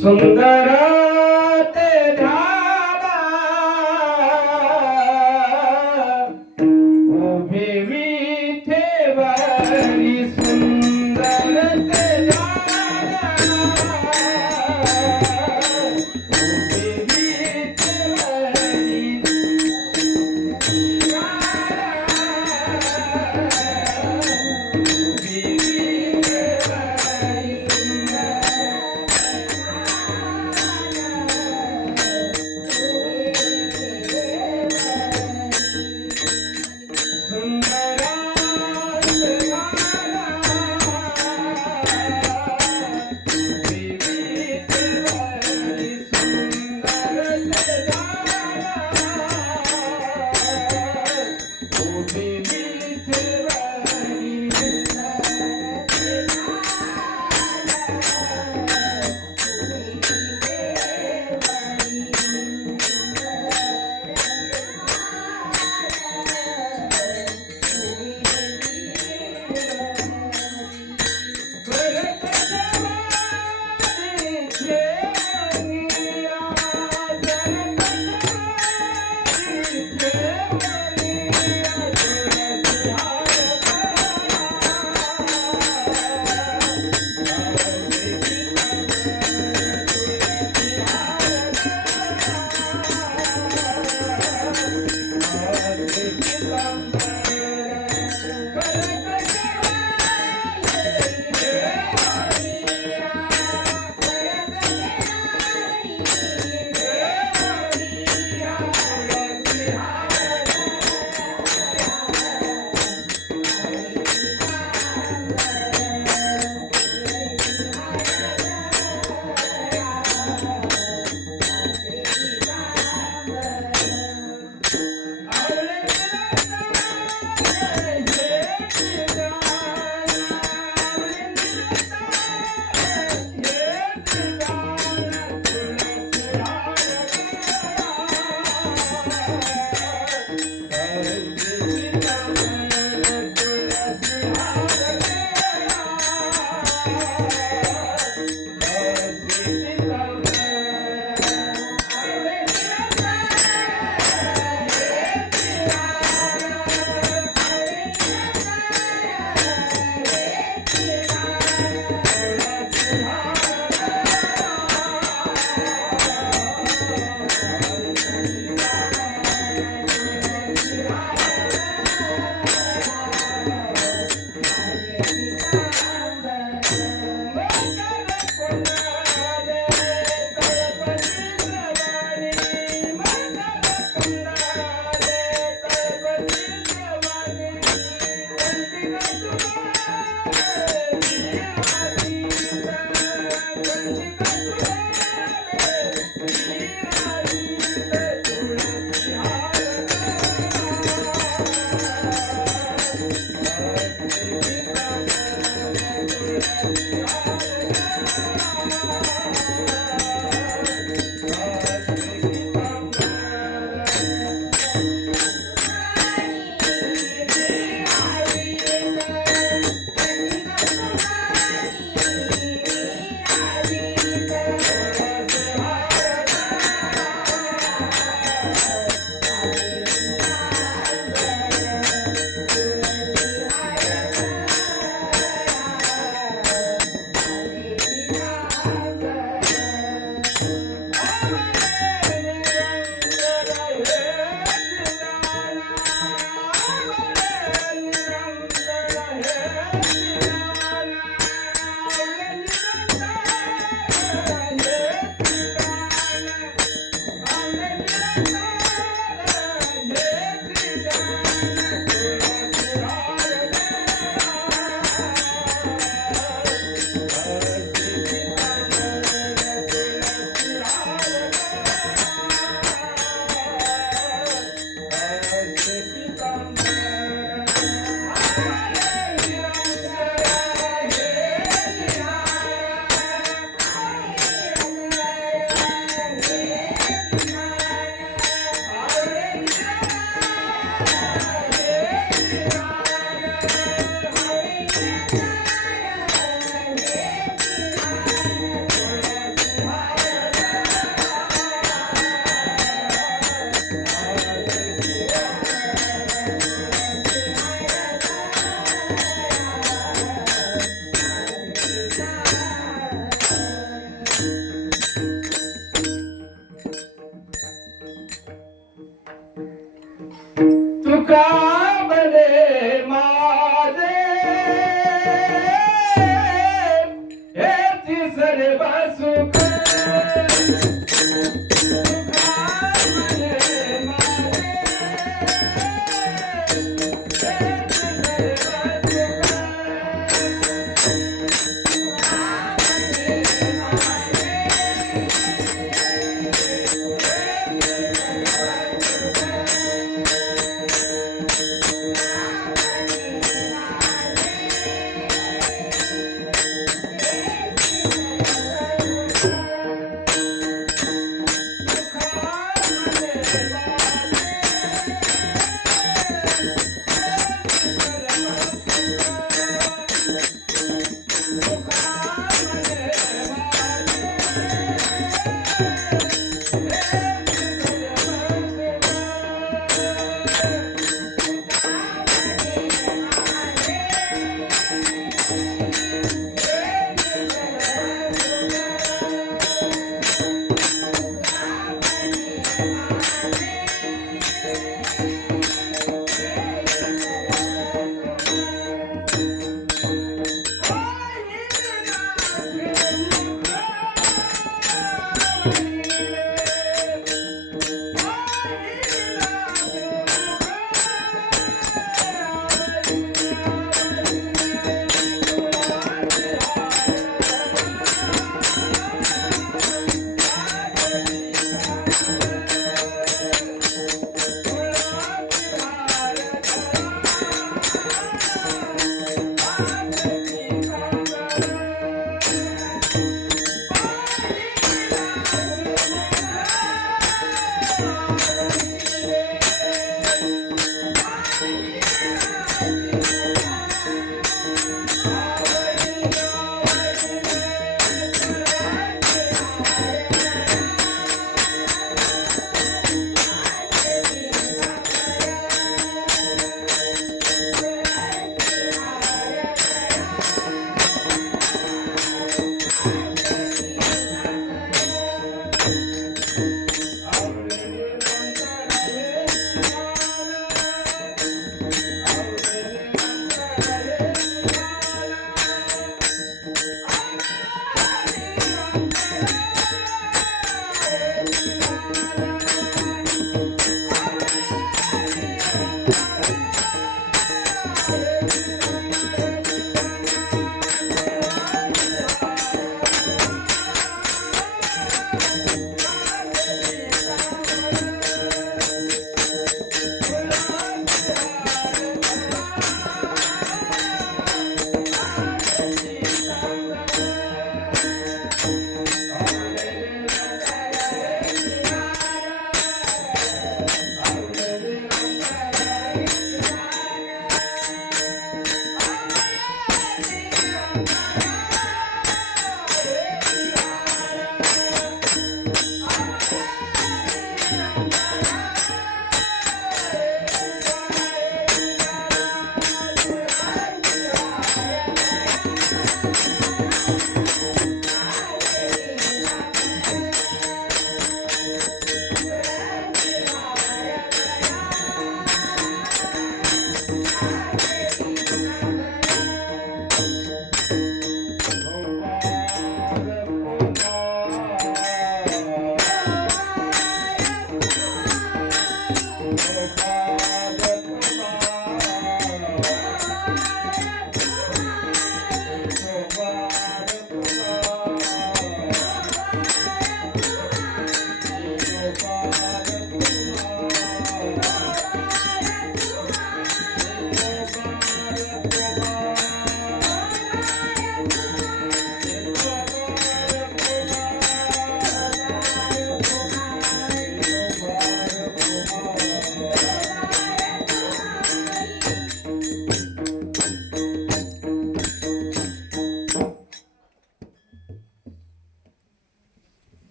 सुंदर ते झाला उभे विठेवरी सुंदर ते झाला उभे विठेवरी सुखा मले माझे हेची सर्व सुख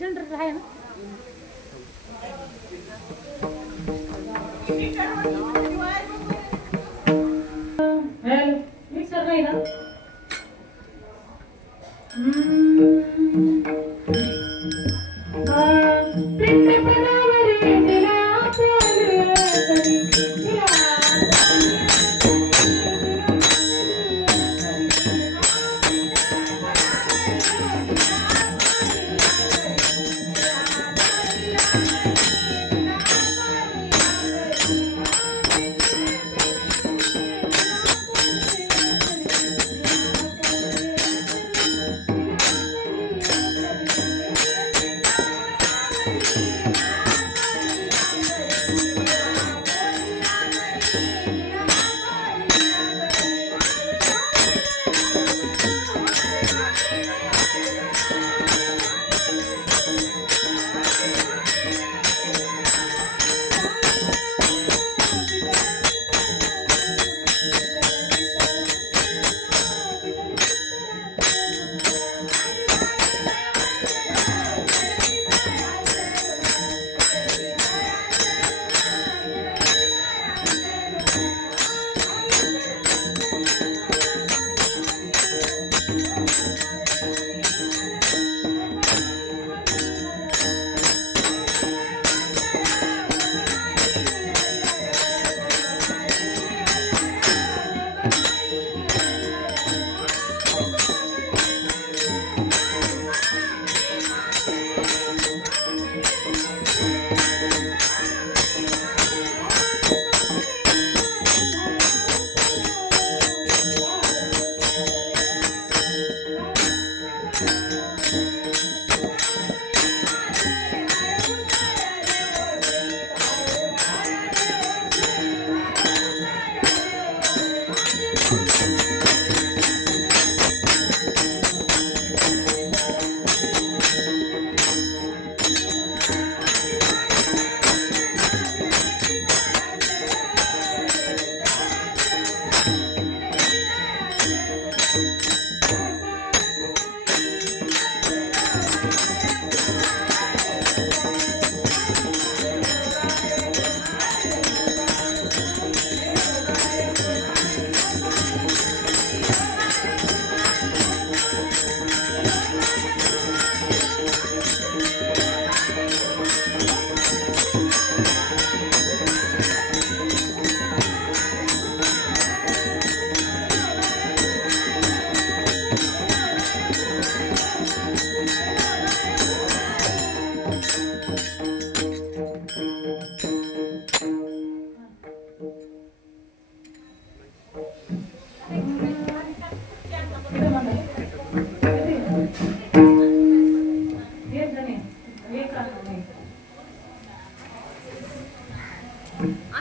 जनरेटर आहे ना मिक्सर नाही ना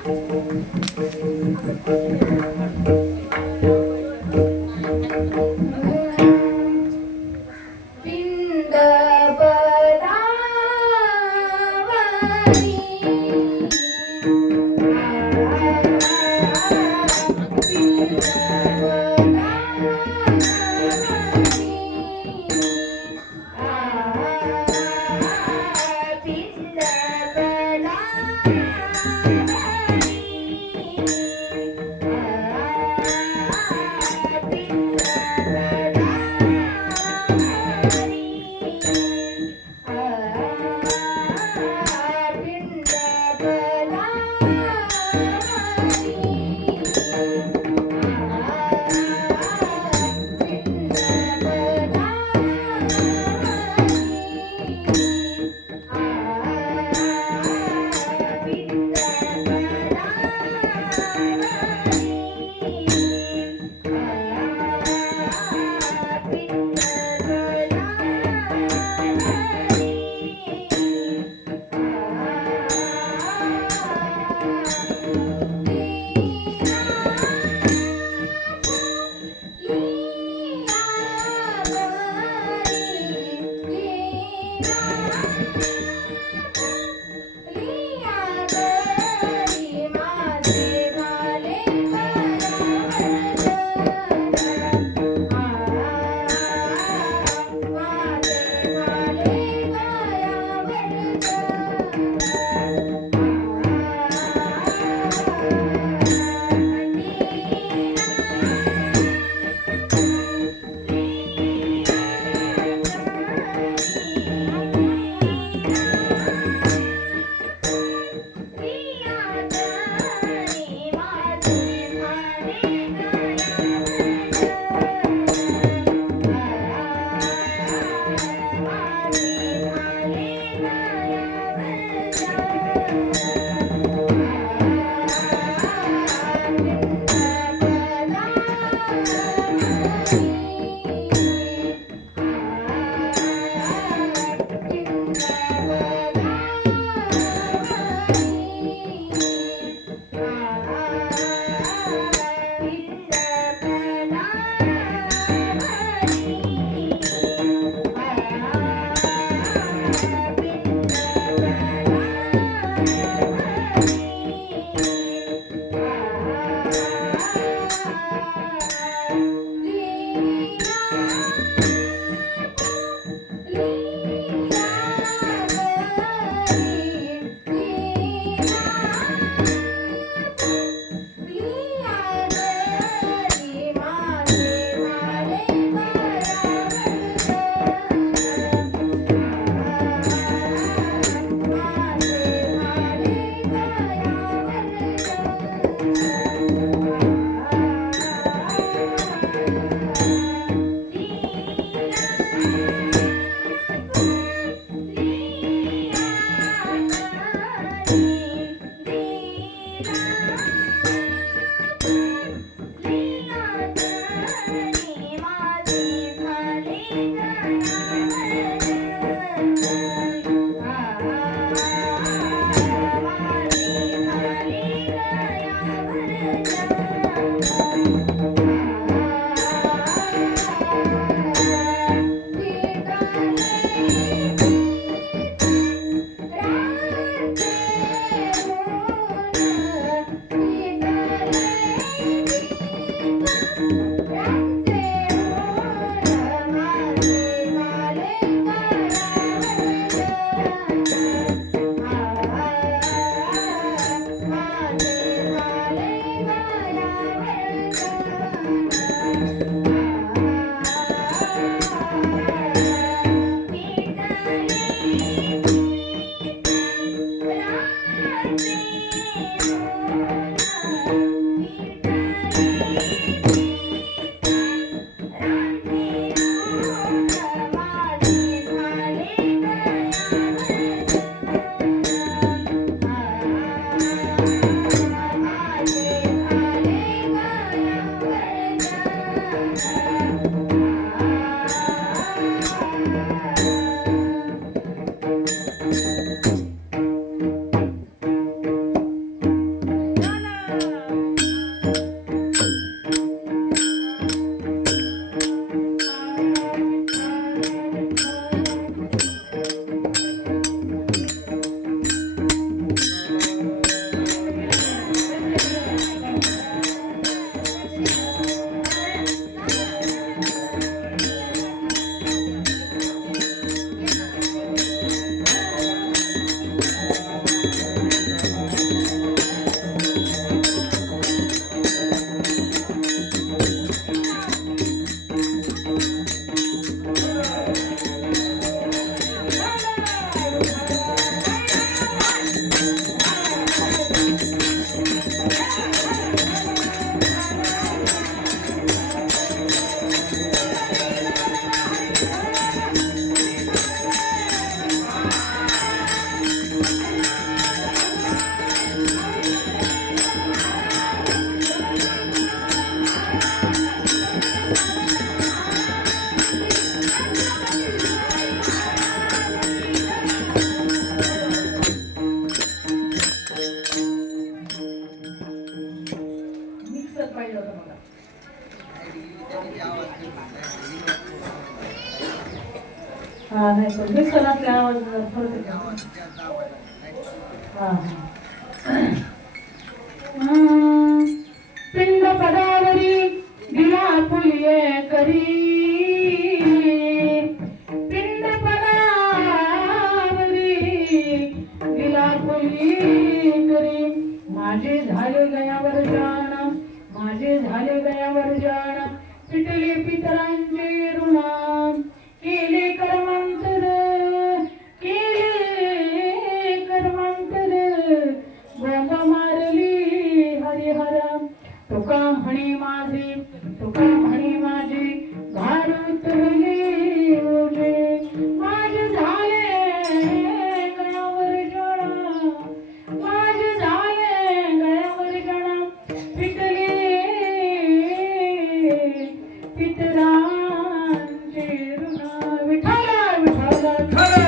पिंड मिक्सर पाहिजे होता मला. हा नाही पण मिक्सर आपल्या आवाज फरक येतो. हा पिंड पदावरी दिला फुलिये करी, पिंड पदावरी दिला फुली करी. माझे झाले गयावर जाण, माझे झाले गयावर जाण, पिटले पितरांचे ऋण, केले कर्मांतर, केले कर्मांतर, गोंग मारली हरिहर. तुका म्हणे माझे, तुका म्हणे माझे, भार उतरले ओझे. माझे झाले गयावर जाण, माझे झाले गयावर जाण, पिटले पितरांचे ऋण. विठ्ठल विठ्ठल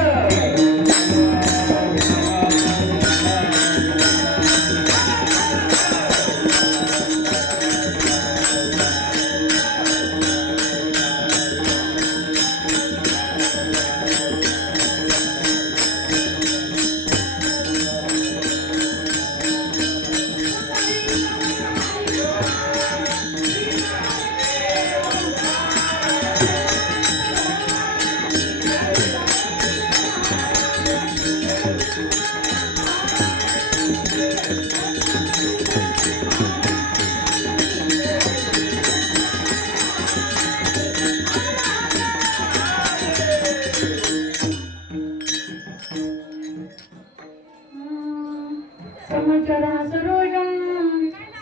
समचरा सरोजं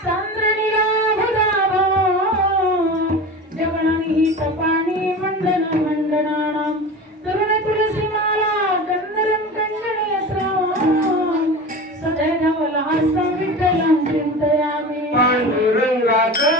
सान्द्रनीलाभदाभो, जगणनिहित पाणी मंडन मंडनानां, तरुण तुलसीमाला कंदरं कंजनेत्रं, सदैवलहास्तं विठ्ठलं चिन्तयामि. पांडुरंगाचा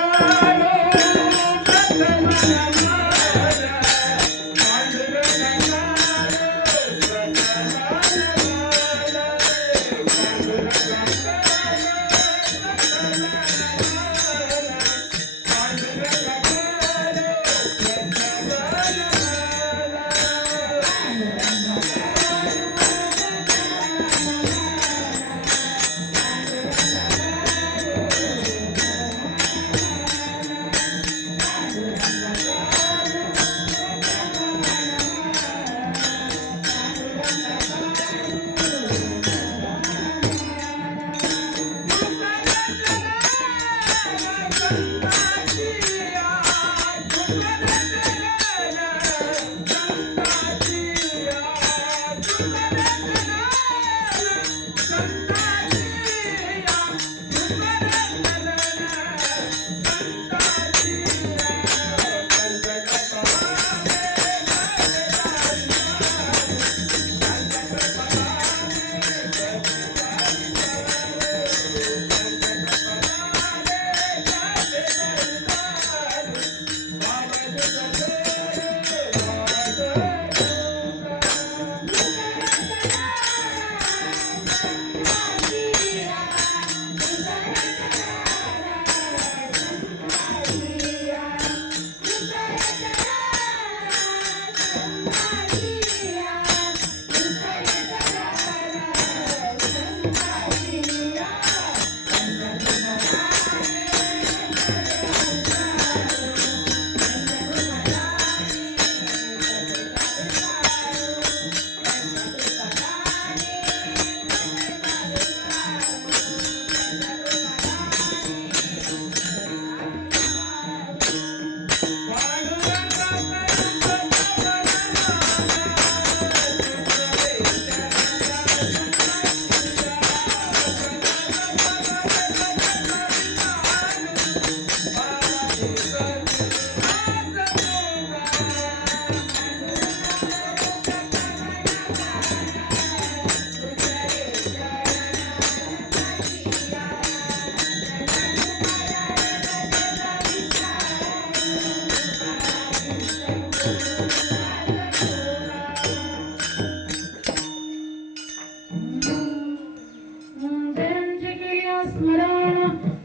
स्मरण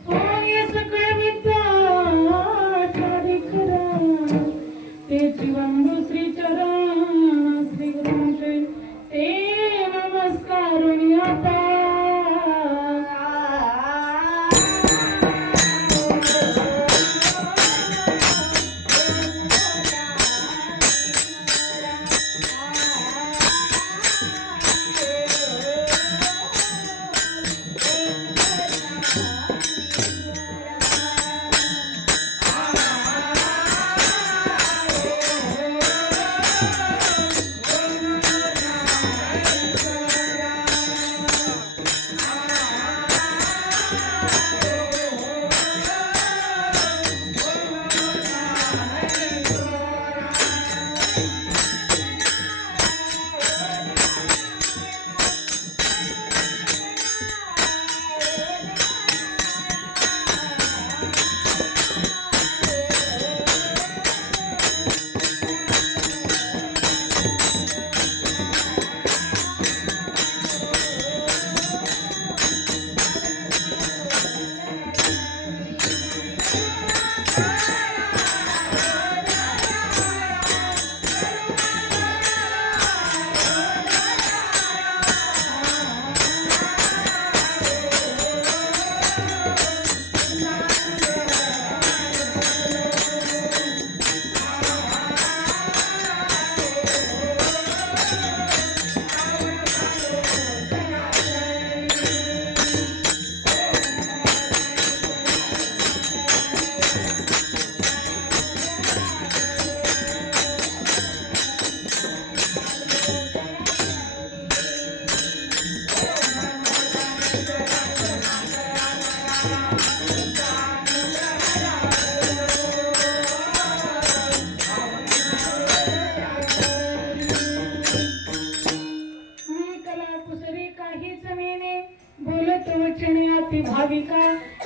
होय सकळ विद्याचारी खरा तेची वंदू श्री चरण श्री गुरुंचे ते नमस्कारुणी आता भाविका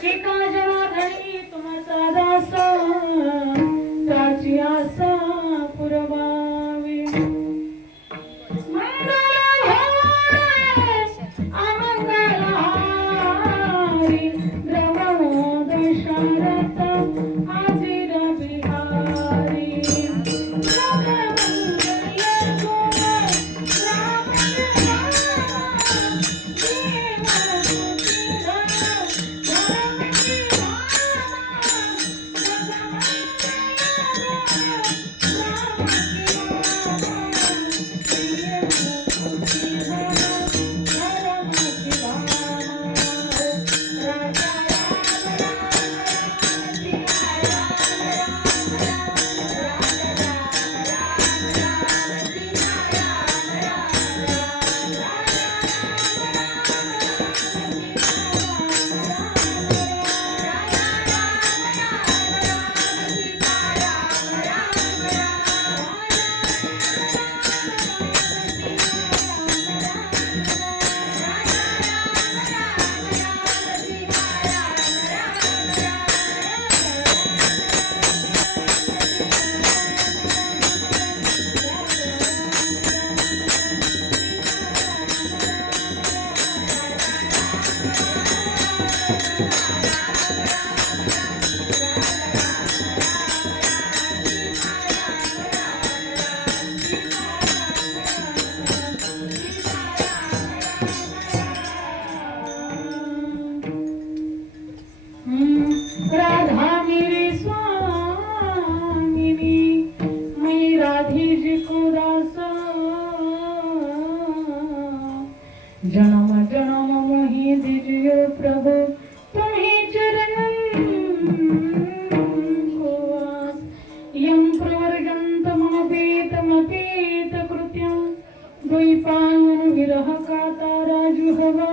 एका जनार्दनी तुमचा दास त्याची आसा पुरवावी मंगल अमंगल हारी द्रवो दशरथ आजिर बिहारी राधा मेरी स्वामिनी मैं राधी जी को दास जन्म जन्म मोहि दीजियो प्रभु तुम्ही चरणन को वास यम प्रवर्गन्तमपेतमपेत कृत्यं द्वैपायन विरह कातारा जुहवा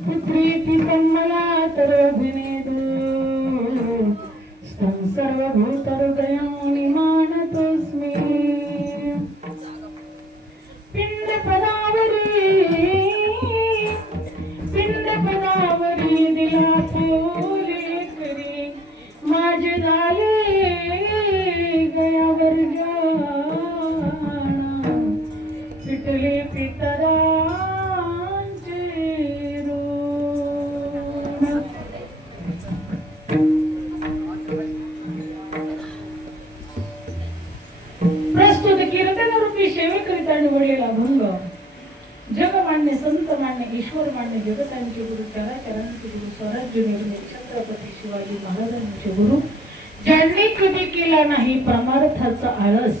पुत्रेति कमलातरभिनेदु स्तं सर्वभूतहृदयं निमानतोऽस्मि पिंडपदावरी दिला फुले करी माझे झाले गयावर जाना पिटले पितरांचे रोण ईश्वर मान्य जगतांचे गुरु चराचरांचे गुरु स्वराज्य निर्णय छत्रपती शिवाजी महाराजांचे गुरु ज्यांनी कधी केला नाही परमार्थाचा आळस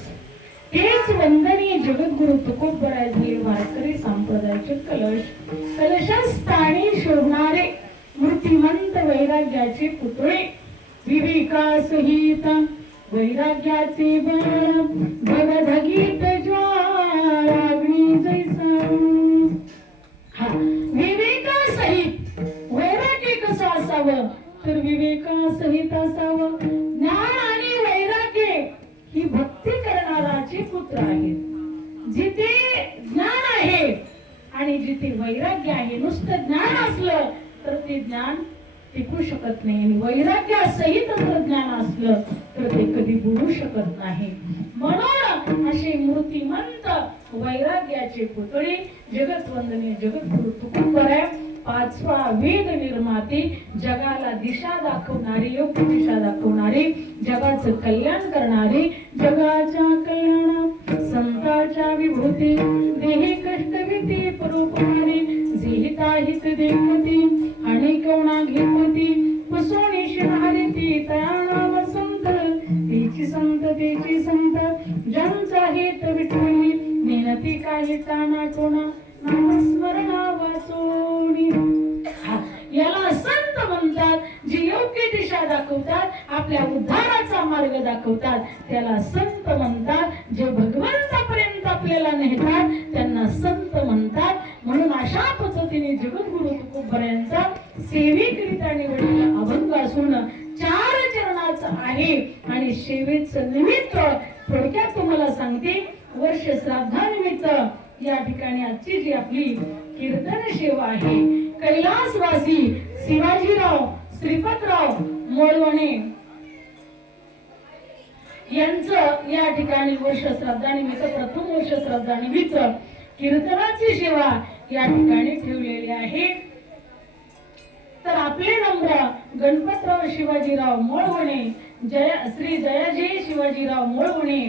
तेच वंदनीय जगद्गुरु तुकोबराय झाले वारकरी संप्रदायाचे कलशस्थानी शोभणारे मूर्तिमंत वैराग्याचे पुतळे विवेकासहित वैराग्याचे बळ भगधगीत ज्वालाग्नी जैसा विवेकासहित वैराग्य कसं असावं तर विवेकासहित असावं ज्ञान आणि वैराग्य ही भक्ती करणाराचे पुत्र आहेत जिथे ज्ञान आहे आणि जिथे वैराग्य आहे नुसतं ज्ञान असलं तर ते ज्ञान टिकू शकत नाही आणि वैराग्यासहित जर ज्ञान असलं तर ते कधी बुडू शकत नाही म्हणून असे मूर्तिमंत वैराग्याचे पुतळे जगतवंदनीय जगद्गुरु तुकोबराय पाचवा वेद निर्माते जगाला दिशा दाखवणारे योग्य दिशा दाखवणारे जगाचं कल्याण करणारे जगाच्या कल्याणा संतांच्या विभूती देहे कष्टविती परोपकारी जेहिता हित देखती आणि कोणा घेतती पुसोणी शिरहारीती तयाणा वसंत तेची संत ज्यांचा हित विठ्ठली मेहनती काही ताना टोना नामस्मरणा वाचोणी याला संत म्हणतात जे योग्य दिशा दाखवतात आपल्या उद्धाराचा मार्ग दाखवतात त्याला संत म्हणतात जे भगवंतापर्यंत आपल्याला नेतात त्यांना संत म्हणतात म्हणून अशा पद्धतीने जगद्गुरु तुकोबरायांचा सेवेकरिता निवडलेला अभंग असून 4 चरणाचा आहे आणि सेवेचं निमित्त थोडक्यात तुम्हाला सांगते वर्ष श्राद्धानिमित्त या ठिकाणी आजची जी आपली कीर्तन सेवा आहे कैलासवासी शिवाजीराव श्रीपतराव मोळवणे यांचं या ठिकाणी वर्ष श्राद्धानिमित्त प्रथम वर्ष श्राद्धानिमित्त कीर्तनाची सेवा या ठिकाणी ठेवलेली आहे तर आपले नम्र गणपतराव शिवाजीराव मोळवणे श्री जयाजय शिवाजीराव मोळवणे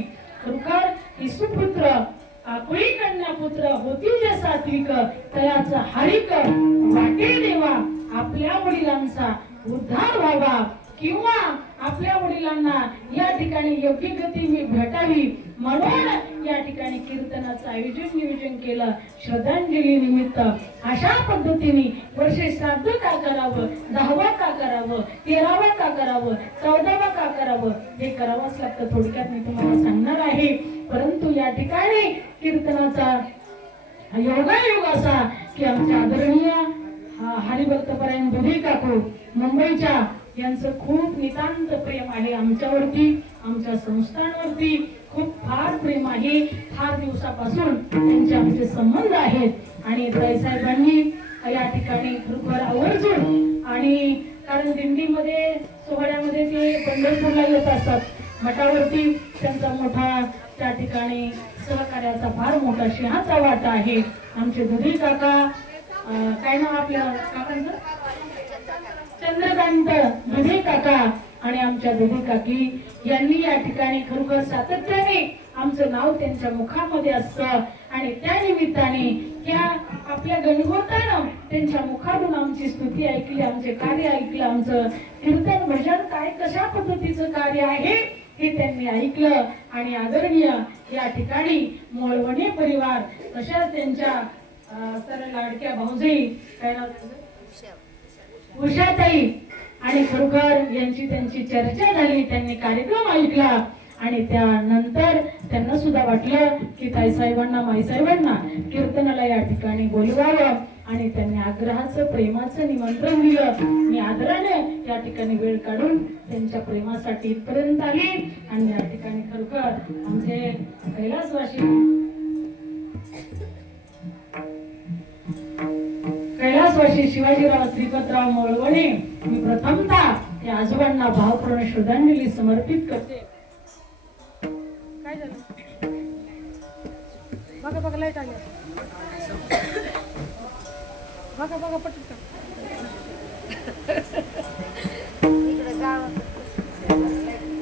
खरोखर ही सुपुत्र आकुळी कन्या पुत्र होती जे सात्विक तयाचा हरिक वाटे देवा आपल्या वडिलांचा उद्धार व्हावा किंवा आपल्या वडिलांना या ठिकाणी योग्य गती भेटावी म्हणून या ठिकाणी कीर्तनाचं नियोजन केलं श्रद्धांजली निमित्त अशा पद्धतीने वर्षे श्राद्ध का करावं 10वा का करावं 13वा का करावं 14वा का करावं हे करावंच लागतं थोडक्यात मी तुम्हाला सांगणार आहे परंतु या ठिकाणी कीर्तनाचा योगायोग असा की आमच्या आदरणीय हरिभक्तपरायण बुधी काकू मुंबईच्या यांचं खूप नितांत प्रेम आहे आमच्यावरती आमच्या संस्थांवरती खूप फार प्रेम आहे फार दिवसापासून त्यांचे आमचे संबंध आहेत आणि साहेबांनी या ठिकाणी खरोखर आवर्जून आणि कारण दिंडीमध्ये सोहळ्यामध्ये ते पंढरपूरला येत असतात मठावरती त्यांचा मोठा त्या ठिकाणी सहकार्याचा फार मोठा सिंहाचा वाटा आहे आमचे दुधी काका काय नाव आपल्या काकांचं चंद्रकांत दुधी काका आणि आमच्या दुधी काकी यांनी या ठिकाणी खरोखर सातत्याने आमचं नाव त्यांच्या मुखामध्ये असतं आणि त्या निमित्ताने या आपल्या गणगोतानं त्यांच्या मुखातून आमची स्तुती ऐकली आमचे कार्य ऐकलं आमचं कीर्तन भजन काय कशा पद्धतीचं कार्य आहे हे त्यांनी ऐकलं आणि आदरणीय या ठिकाणी मोळवणे परिवार तशाच त्यांच्या सर्व लाडक्या भाऊजाई काय नाव उषाताई आणि खरोखर यांची त्यांची चर्चा झाली त्यांनी कार्यक्रम ऐकला आणि त्यानंतर त्यांना सुद्धा वाटलं की ताईसाहेबांना माईसाहेबांना कीर्तनाला या ठिकाणी बोलवावं आणि त्यांनी आग्रहाचं प्रेमाचं निमंत्रण दिलं मी आदराने या ठिकाणी वेळ काढून त्यांच्या प्रेमासाठी इथपर्यंत आले आणि या ठिकाणी खरोखर आमचे कैलासवासी शिवाजीराव श्रीपतराव मोळवणे मी प्रथमतः या आजोबांना भावपूर्ण श्रद्धांजली समर्पित करते काय झालं बघा बघा लाईट आली बघा बघा पटकन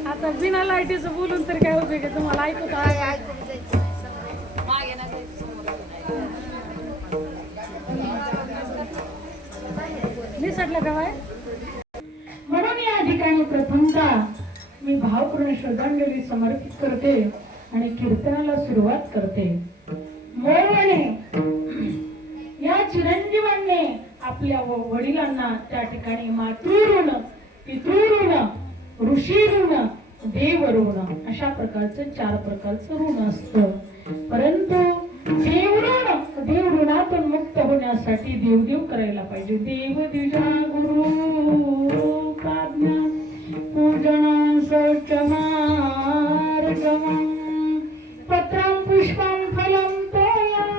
आता बिना लाईटीचं बोलून तर काय उपयोग आहे तुम्हाला ऐकू का निसटलं का बाय? म्हणून या ठिकाणी प्रथमतः मी भावपूर्ण श्रद्धांजली समर्पित करते आणि कीर्तनाला सुरुवात करते. मोळवणे या चिरंजीवांनी आपल्या वडिलांना त्या ठिकाणी मातृऋण, पितृऋण, ऋषी ऋण, देव ऋण अशा प्रकारचं 4 प्रकारचं ऋण असतं. परंतु देव ऋणातून मुक्त होण्यासाठी देवदेव करायला पाहिजे. देव द्विजा गुरु प्राज्ञा पूजन शौचमार्गम पत्रं पुष्पं फलं तोयं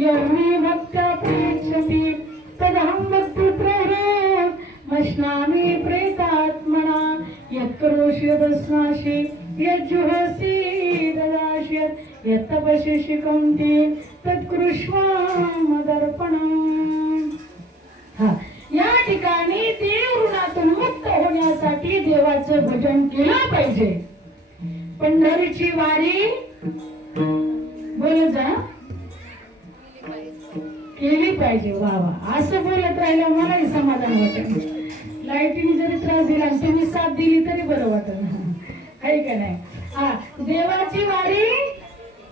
यर्मे भक्त्या प्रेक्षति तदहं भक्तिप्रभो मश्नामि प्रेतात्मना यत्करोषि यदस्नासि यज्जुहोसि ददासि यत्तपस्यसि कौन्तेय तत्कुरुष्व मदर्पणम्. या ठिकाणी देव ऋणातून मुक्त होण्यासाठी देवाचं भजन केलं पाहिजे. पंढरीची वारी बोल जा केली पाहिजे. वा वा, असं बोलत राहिलं मलाही समाधान वाटेल. लाईटीने जरी त्रास दिला आणि तुम्ही साथ दिली तरी बरं वाटत आहे का नाही? हा, देवाची वारी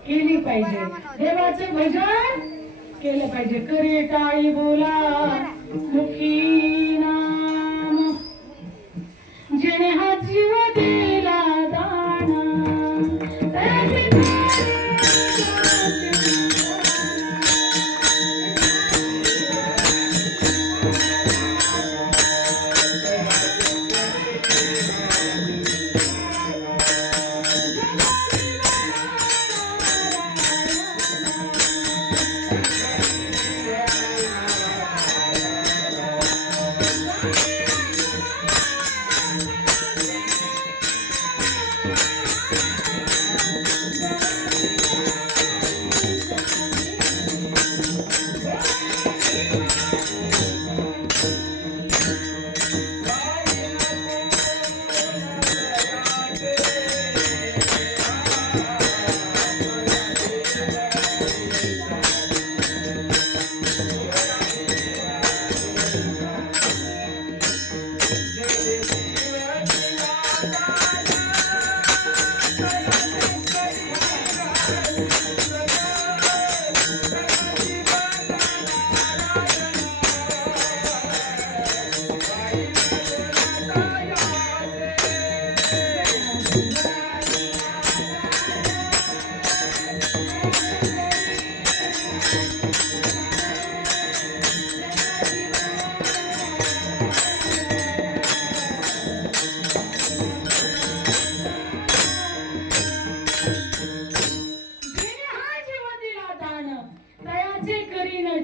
केली पाहिजे, देवाचं भजन केलं पाहिजे. करे टाळी बोला मुखी नाम जेणे हा जीव दिला दान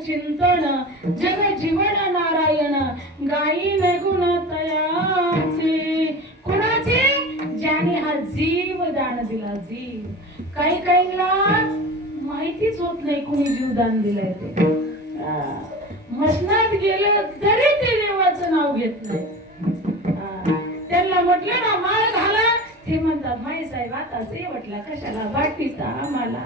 चिंतन जग जीवन नारायण गायीन गुण तयाचे. कुणाचे? ज्याने हा जीव दान दिला. जीव काही काहींना माहितीच होत नाही कुणी जीव दान दिलाय ते. मसनात गेलं तरी ते देवाचं नाव घेत नाही. त्यांना म्हटलं ना माळ घाला, ते म्हणतात माई साहेब आता ते म्हटलं कशाला बाटलीचा आम्हाला.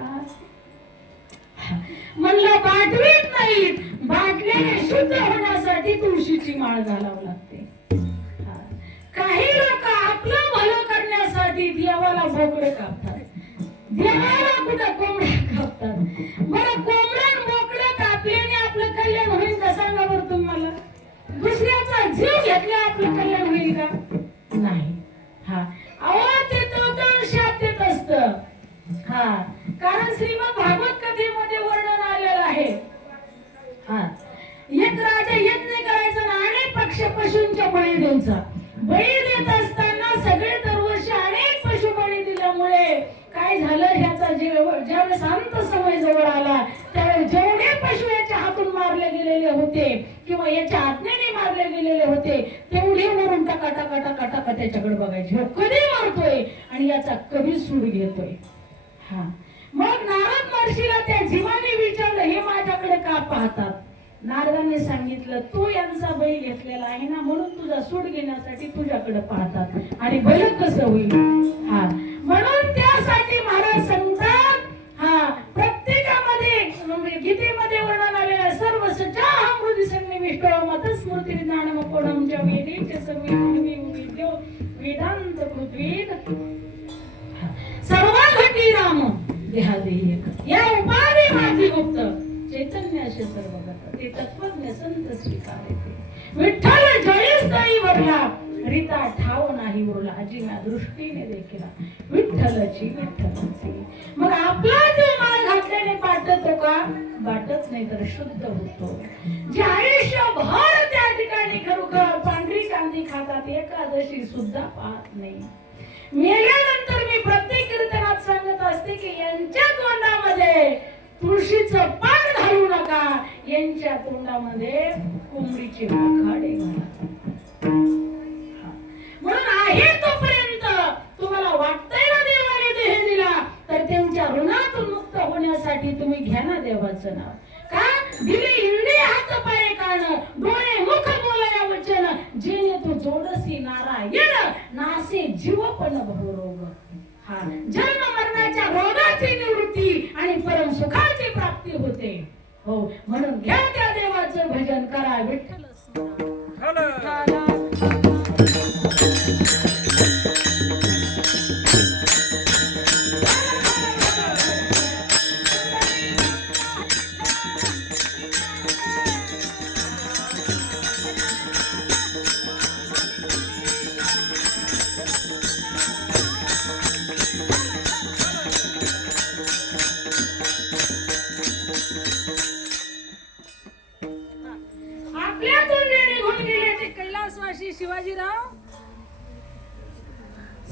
म्हणलं बाटवीत नाही, बाटल्याने शुद्ध होण्यासाठी तुळशीची माळ घालावं लागते. काही लोक आपलं भलं करण्यासाठी देवाला बोकडे कापतात, देवाला कुठं कोंबड्या कापतात. बरं कोंबड्या बोकडे कापल्याने आपलं कल्याण होईल का सांगा बरं तुम्हाला? दुसऱ्याचा जीव घेतला आपलं कल्याण होईल का? नाही. अहो ते तर शाप्यत असतं. कारण श्रीमद भागवत कथेमध्ये वर्णन आलेलं आहे. एक राजा यज्ञ करायचा आणि अनेक पक्ष पशूंच्या बळी द्यायचा. बळी देत असताना सगळे दरवर्षी अनेक पशु बळी दिल्यामुळे काय झालं, ह्याचा ज्यावेळेस अंत समय जवळ आला त्यावेळेस जेवढे पशु याच्या हातून मारले गेलेले होते किंवा याच्या आज्ञेने मारले गेलेले होते तेवढे वरून टका टका टका टका त्याच्याकडे बघायचे, कधी मारतोय आणि याचा कधी सूड घेतोय. मग नारद महर्षीला त्या जीवाने विचारलं, हे माझ्याकडे का पाहतात? नारदाने सांगितलं, तू यांचा बळी घेतलेला आहे ना, म्हणून तुझा सूड घेण्यासाठी तुझ्याकडे पाहतात. आणि बळ कसं होईल? म्हणून त्यासाठी महाराज सांगतात, प्रत्येकामध्ये गीतेमध्ये वर्णन आलेलं सर्व सज्जा हृदय सन्निविष्ट मतस्मृती ज्ञानमकोणमच्या वेदेचे सर्वे गुणवी विद्यो वेदांत पृथ्वीत सर्वघटी राम देहादेही एक या उपाधी माझी गुप्त चैतन्याचे सर्वगत ते तत्वज्ञ संत स्वीकारे विठ्ठल जयस दाई वरला रीता ठाव नाही उरला अजिम्या दृष्टीने देखील विठ्ठलची मग आपला जो माळ घातल्याने पाठतो का वाटत नाही तर शुद्ध होतो जे आयुष्यभर त्या ठिकाणी खरोखर पांढरी कांदी खातात एकादशी सुद्धा पाहत नाही मेल्यानंतर मी प्रत्येक कीर्तनात सांगत असते की यांच्या तोंडामध्ये तुळशीचं पान घालू नका यांच्या तोंडामध्ये कोंबडीचे माखाडे घाला म्हणून आहे तोपर्यंत तुम्हाला वाटतंय ना देवाने देह दिला तर त्यांच्या ऋणातून मुक्त होण्यासाठी तुम्ही घ्या ना देवाचं नाव का दिले इंद्रिय हात पाय कान डोळे मुख बोलाया वचन जेणे तू जोडसी नारायण नासे जीवपण भवरोग हा जन्म मरणाच्या रोगाची निवृत्ती आणि परम सुखाची प्राप्ती होते हो म्हणून घ्या त्या देवाचं भजन करा विठ्ठल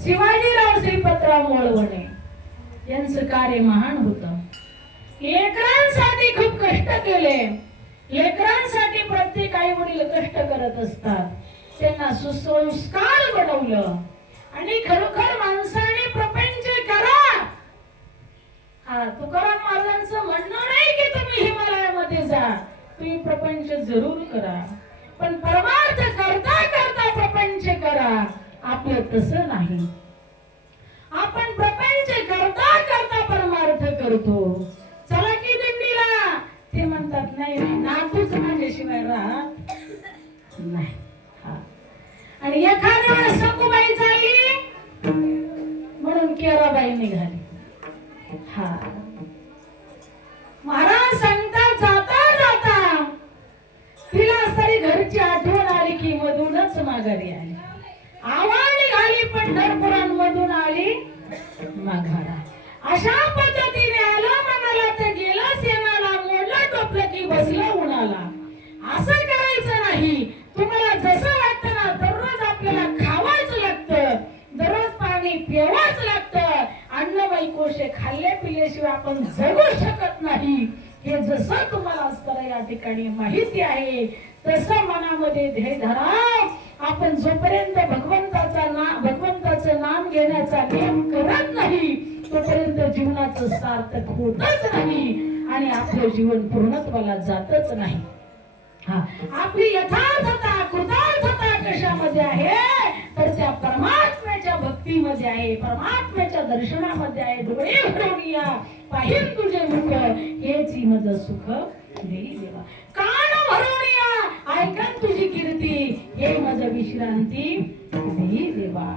शिवाजीराव श्रीपतराव वळवणे यांचं कार्य महान होतं लेकरांसाठी खूप कष्ट केले लेकरांसाठी प्रत्येक आई वडील कष्ट करत असतात त्यांना सुसंस्कार बनवलं आणि खरोखर माणसाने प्रपंच करा हा तुकाराम महाराजांचं म्हणणं नाही की तुम्ही हिमालयामध्ये जा तुम्ही प्रपंच जरूर करा पण परमार्थ करता करता प्रपंच करा आपलं तसं नाही आपण प्रपंच करता करता परमार्थ करतो चला की दिंडीला ते म्हणतात नाही नातूच माझ्याशिवाय राहत नाही आणि एखाद्या वेळेस सकुबाई चालली म्हणून केराबाई निघाली हा महाराज सांगतात जाता जाता तिला सारी घरची आठवण आली की मधूनच माघारी आली आवाज घाली पंढरपुरांमधून आली माघारा अशा पद्धतीने आलं मनाला तर गेलं सेनाला मोडलं टोपलं की बसलं उन्हाला असं करायचं नाही तुम्हाला जसं वाटतं ना दररोज आपल्याला खावाच लागतं दररोज पाणी प्यावाच लागतं अन्नमय कोशे खाल्ले पिल्याशिवाय आपण जगू शकत नाही हे जसं तुम्हाला असतं या ठिकाणी माहिती आहे तसं मनामध्ये ध्येय धरा आपण जोपर्यंत भगवंताचं नाम घेण्याचा नियम करत नाही तोपर्यंत जीवनाचं सार्थक होतच नाही आणि आपलं जीवन पूर्णत्वाला जातच नाही आपली यथार्थता कृतार्थता कशामध्ये आहे तर त्या परमात्म्याच्या भक्तीमध्ये आहे परमात्म्याच्या दर्शनामध्ये आहे डोळे भरून या पाहिन तुझे मुख हेच माझं सुख देई देवा कान भरून या ऐकन तुझी कीर्ती हे माझं विश्रांती देई देवा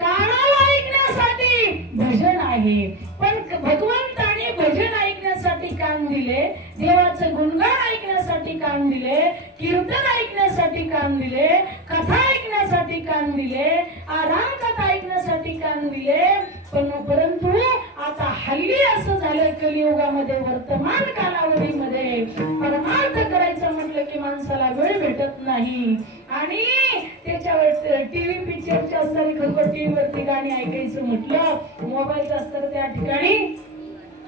कानाला ऐकण्यासाठी भजन आहे पण भगवंताने भजन ऐकण्यासाठी कान दिले देवाचं गुणगान ऐकण्यासाठी कान दिले कीर्तन ऐकण्यासाठी कान दिले कथा ऐकण्यासाठी कान दिले आराम कथा ऐकण्यासाठी कान दिले परंतु आता हल्ली असं झालं कलियुगामध्ये वर्तमान कालावधीमध्ये परमार्थ करायचं म्हटलं की माणसाला वेळ भेटत नाही आणि त्याच्यावर टीव्ही पिक्चरच्या असताना खरोखर टीव्हीवरती गाणी ऐकायचं म्हटलं मोबाईलचं असतं त्या ठिकाणी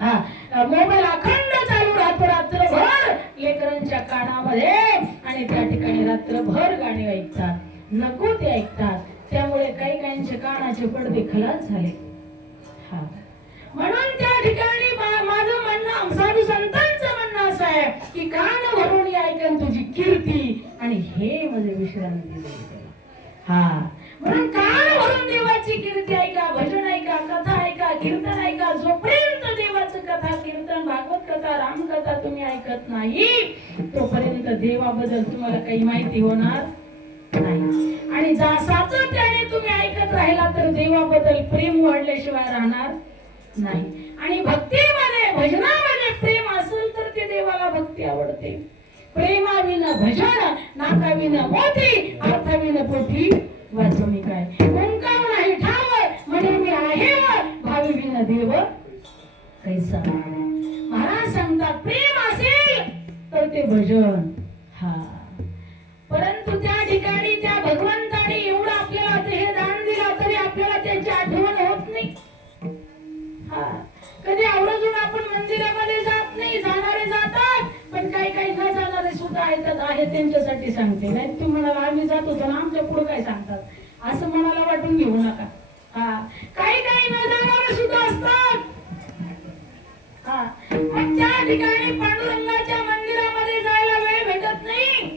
मोबाईल अखंड चालू राहतो रात्रभर लेकरांच्या कानामध्ये आणि त्या ठिकाणी रात्रभर गाणी ऐकतात नको ते ऐकतात त्यामुळे काही काहींचे कानाचे पडदे खलास झाले म्हणून त्या ठिकाणी माझं म्हणणं साधू संतांचं म्हणणं असं आहे की कान भरून ऐकन तुझी कीर्ती आणि हे माझे विश्रांती म्हणून कान भरून देवाची कीर्ती ऐका भजन ऐका कथा ऐका कीर्तन ऐका जोपर्यंत देवाचं कथा कीर्तन भागवत कथा कथा रामकथा तुम्ही ऐकत नाही तोपर्यंत देवाबद्दल तुम्हाला काही माहिती होणार नाही. आणि सातत्याने तुम्ही ऐकत राहिला तर देवाबद्दल प्रेम वाढल्याशिवाय राहणार नाही. आणि भक्तीमध्ये भजनामध्ये प्रेम असेल तर ते देवाला भक्ती आवडते. प्रेमाविना भजन नाकाविना मोती अर्थाविना पोटी वाचवणी काय. ओंकार नाही ठाव म्हणे मी आहे भावीविना देव कैसा. महाराज सांगतात प्रेम असेल तर ते भजन. हा परंतु त्या ठिकाणी त्या भगवंताने एवढं आपल्याला हे दान दिला तरी आपल्याला त्याची आठवण होत नाही. हा कधी आवर्जून आपण मंदिरामध्ये जात नाही. जाणारे जातात पण काही काही न जाणारे सुद्धा येतात आहे त्यांच्यासाठी सांगते. नाही तू म्हणाला आम्ही जात होतो ना आमच्या पुढे काय सांगतात असं मनाला वाटून घेऊ नका. हा काही काही न जाणारे सुद्धा असतात. हा मग त्या ठिकाणी पांडुरंगाच्या मंदिरामध्ये जायला वेळ भेटत नाही.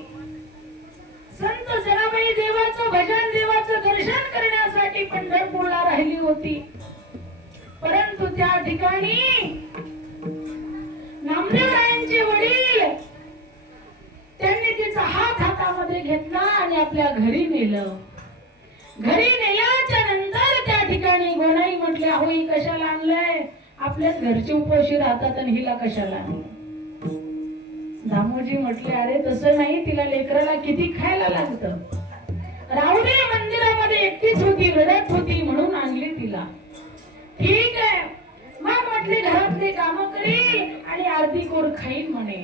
संत जनाबाई देवाचं भजन देवाचं दर्शन करण्यासाठी पंढरपूरला राहिली होती. परंतु त्या ठिकाणी नामदेवरायांचे वडील त्यांनी तिचा हात हातामध्ये घेतला आणि आपल्या घरी नेलं. घरी नेल्याच्या नंतर त्या ठिकाणी गोणाई म्हटले अहो ही कशाला आणलंय. आपल्याच घरचे उपाशी राहतात आणि हिला कशाला आणलं. दामोजी म्हटले अरे तसं नाही तिला लेकराला किती खायला लागतं. राहुदे मंदिरामध्ये एकटीच होती रडत होती म्हणून आणली तिला. ठीक आहे मग म्हटले घरातले काम करील आणि अर्धी कोर खाईल म्हणे.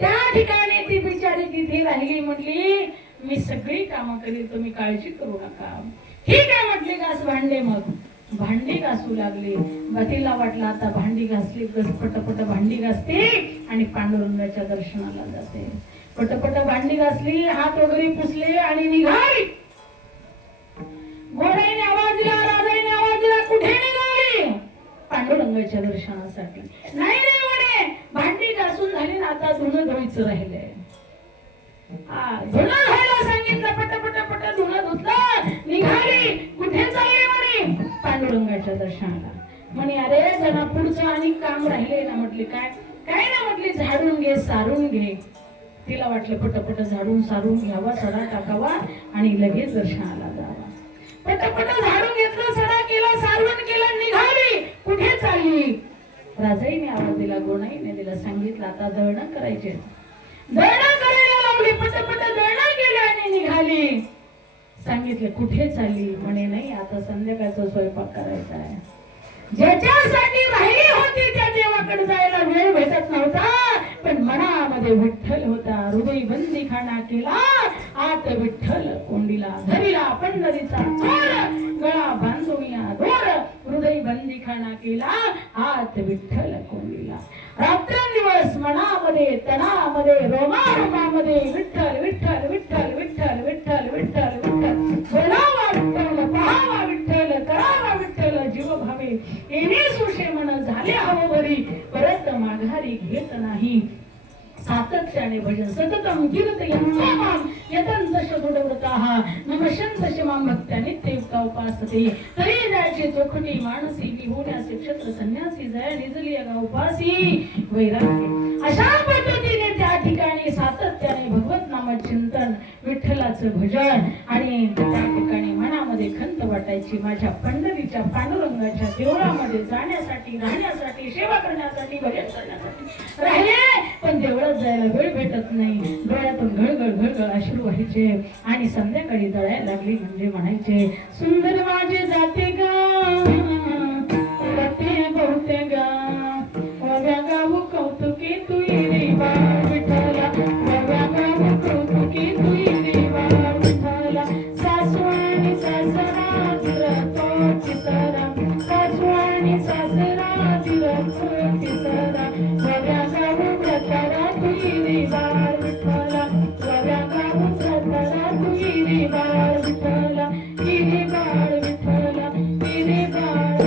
त्या ठिकाणी ती बिचारी तिथे राहिली. म्हटली मी सगळी कामं करील तुम्ही काळजी करू नका. ठीक आहे म्हटली घास भांडे. मग भांडी घासू लागली. तिला वाटलं आता भांडी घासली पटपट भांडी घासते आणि पांडुरंगाच्या दर्शनाला जाते. पटपट भांडी घासली हात वगैरे पुसले आणि निघाली. घोड्याने आवाज दिला राजाने आवाज दिला कुठे निघाली. पांडुरंगाच्या दर्शनासाठी. नाही नाही म्हणे भांडी घासून झाली ना आता धुणं धुवायचं राहिलंय. धुणं धुवायला सांगितलं पटपट धुणं धुतलं निघाली. कुठे चालली म्हणे पांडुरंगाच्या दर्शनाला. म्हणे अरे जरा पुढचं आणि काम राहिले ना. म्हटले काय काय ना म्हटली झाडून घे सारून घे. तिला वाटलं पटपट झाडून सारून घ्यावा सडा टाकावा आणि लगेच दर्शनाला जावा. पटपट झाडून घेतलं सडा केला सारवण केलं निघाली. कुठे चालली. राजाईने आवाज दिला गोणाईने दिला सांगितलं आता दळणं करायचे. दळणं करायला लावली. पटपट दळणं केलं आणि निघाली. सांगितलं कुठे चालली. म्हणे नाही आता संध्याकाळचा स्वयंपाक करायचा आहे. ज्याच्यासाठी राहिली होती त्या देवाकडे जायला वेळ भेटत नव्हता पण मनामध्ये विठ्ठल होता. हृदय बंदी खाना केला आत विठ्ठल कोंडीला धरिला पंढरीचा चोर गळा बांधूया दोर. हृदय बंदी खाना केला आत विठ्ठल कोंडीला. रात्रंदिवस मनामध्ये तनामध्ये रोमारोमामध्ये विठ्ठल विठ्ठल विठ्ठल विठ्ठल विठ्ठल विठ्ठल विठ्ठल बोलावा विठ्ठल पहावा विठ्ठल करावा विठ्ठल जीव भावे. येणे सुशे मन झाले हवं बरी परत माघारी घेत नाही. सातत्याने भजन सततम कीर्तयन्माम यतन्तश गुणव्रताः नमशन्तश मां भक्त्या नित्ययुक्ता उपासते. तरी जायचे चोखटी मानसी विहोण्याचे क्षत्र संन्यासी जया निजली अगा उपासी वैराग्य. अशा पद्धतीने त्या ठिकाणी सातत्याने भगवत नाम चिंतन विठ्ठलाचं भजन आणि त्या ठिकाणी मनामध्ये खंत वाटायची माझ्या पंढरीच्या पांडुरंगाच्या देवळामध्ये जाण्यासाठी राहण्यासाठी सेवा करण्यासाठी भजन करण्यासाठी राहिले. पण देवळात जायला वेळ भेटत नाही. डोळ्यातून घळघळ घळघळ अश्रू व्हायचे आणि संध्याकाळी दळायला लागली म्हणजे म्हणायचे सुंदर माझे जाते गा जाते बहुते गा वव्या गाऊ कौतुकी तुई देवा विठ्ठला वव्या गाऊ कौतुकी तुई देवा विठ्ठला. सासू आणि सासरा जिरतो तिसरा सासू आणि सासरा जिरतो तिसरा वव्या गाऊ प्रकारा तुई देवा विठ्ठला वव्या गाऊ प्रकारा तुई देवा विठ्ठला. हिरे बाळ विठ्ठला हिरे बाळ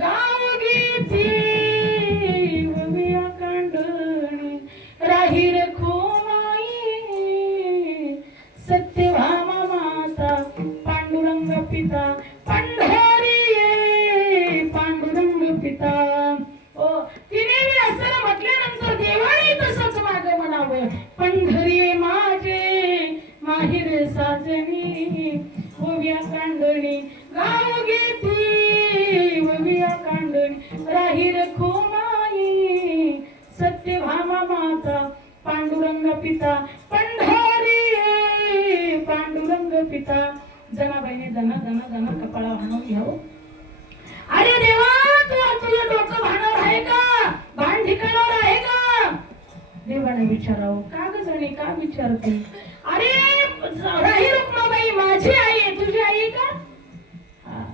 गाव गीती वविया कांडणी राही रखो माई सत्यभामा माता पांडुरंग पिता पंढरी पांडुरंग पिता. ओ तिने असं म्हटल्यानंतर देवाने तसंच मागे म्हणावं, पंढरी माझे माहिर साजणी वविया कांडणी गाव घेती वविया कांडणी राही रखो माई सत्यभामा माता पांडुरंग पिता पंढरी पांडुरंग पिता. जनाबाईने दना दना दना कपाळा वाहून घ्यावं. अरे देवा तुझं डोकं भांडवर आहे का, भांड ठिकाणावर आहे का. देवाने विचारावं, का ग जणी का विचारते. अरे राही रुक्माबाई माझी आई आहे, तुझी आई आहे का.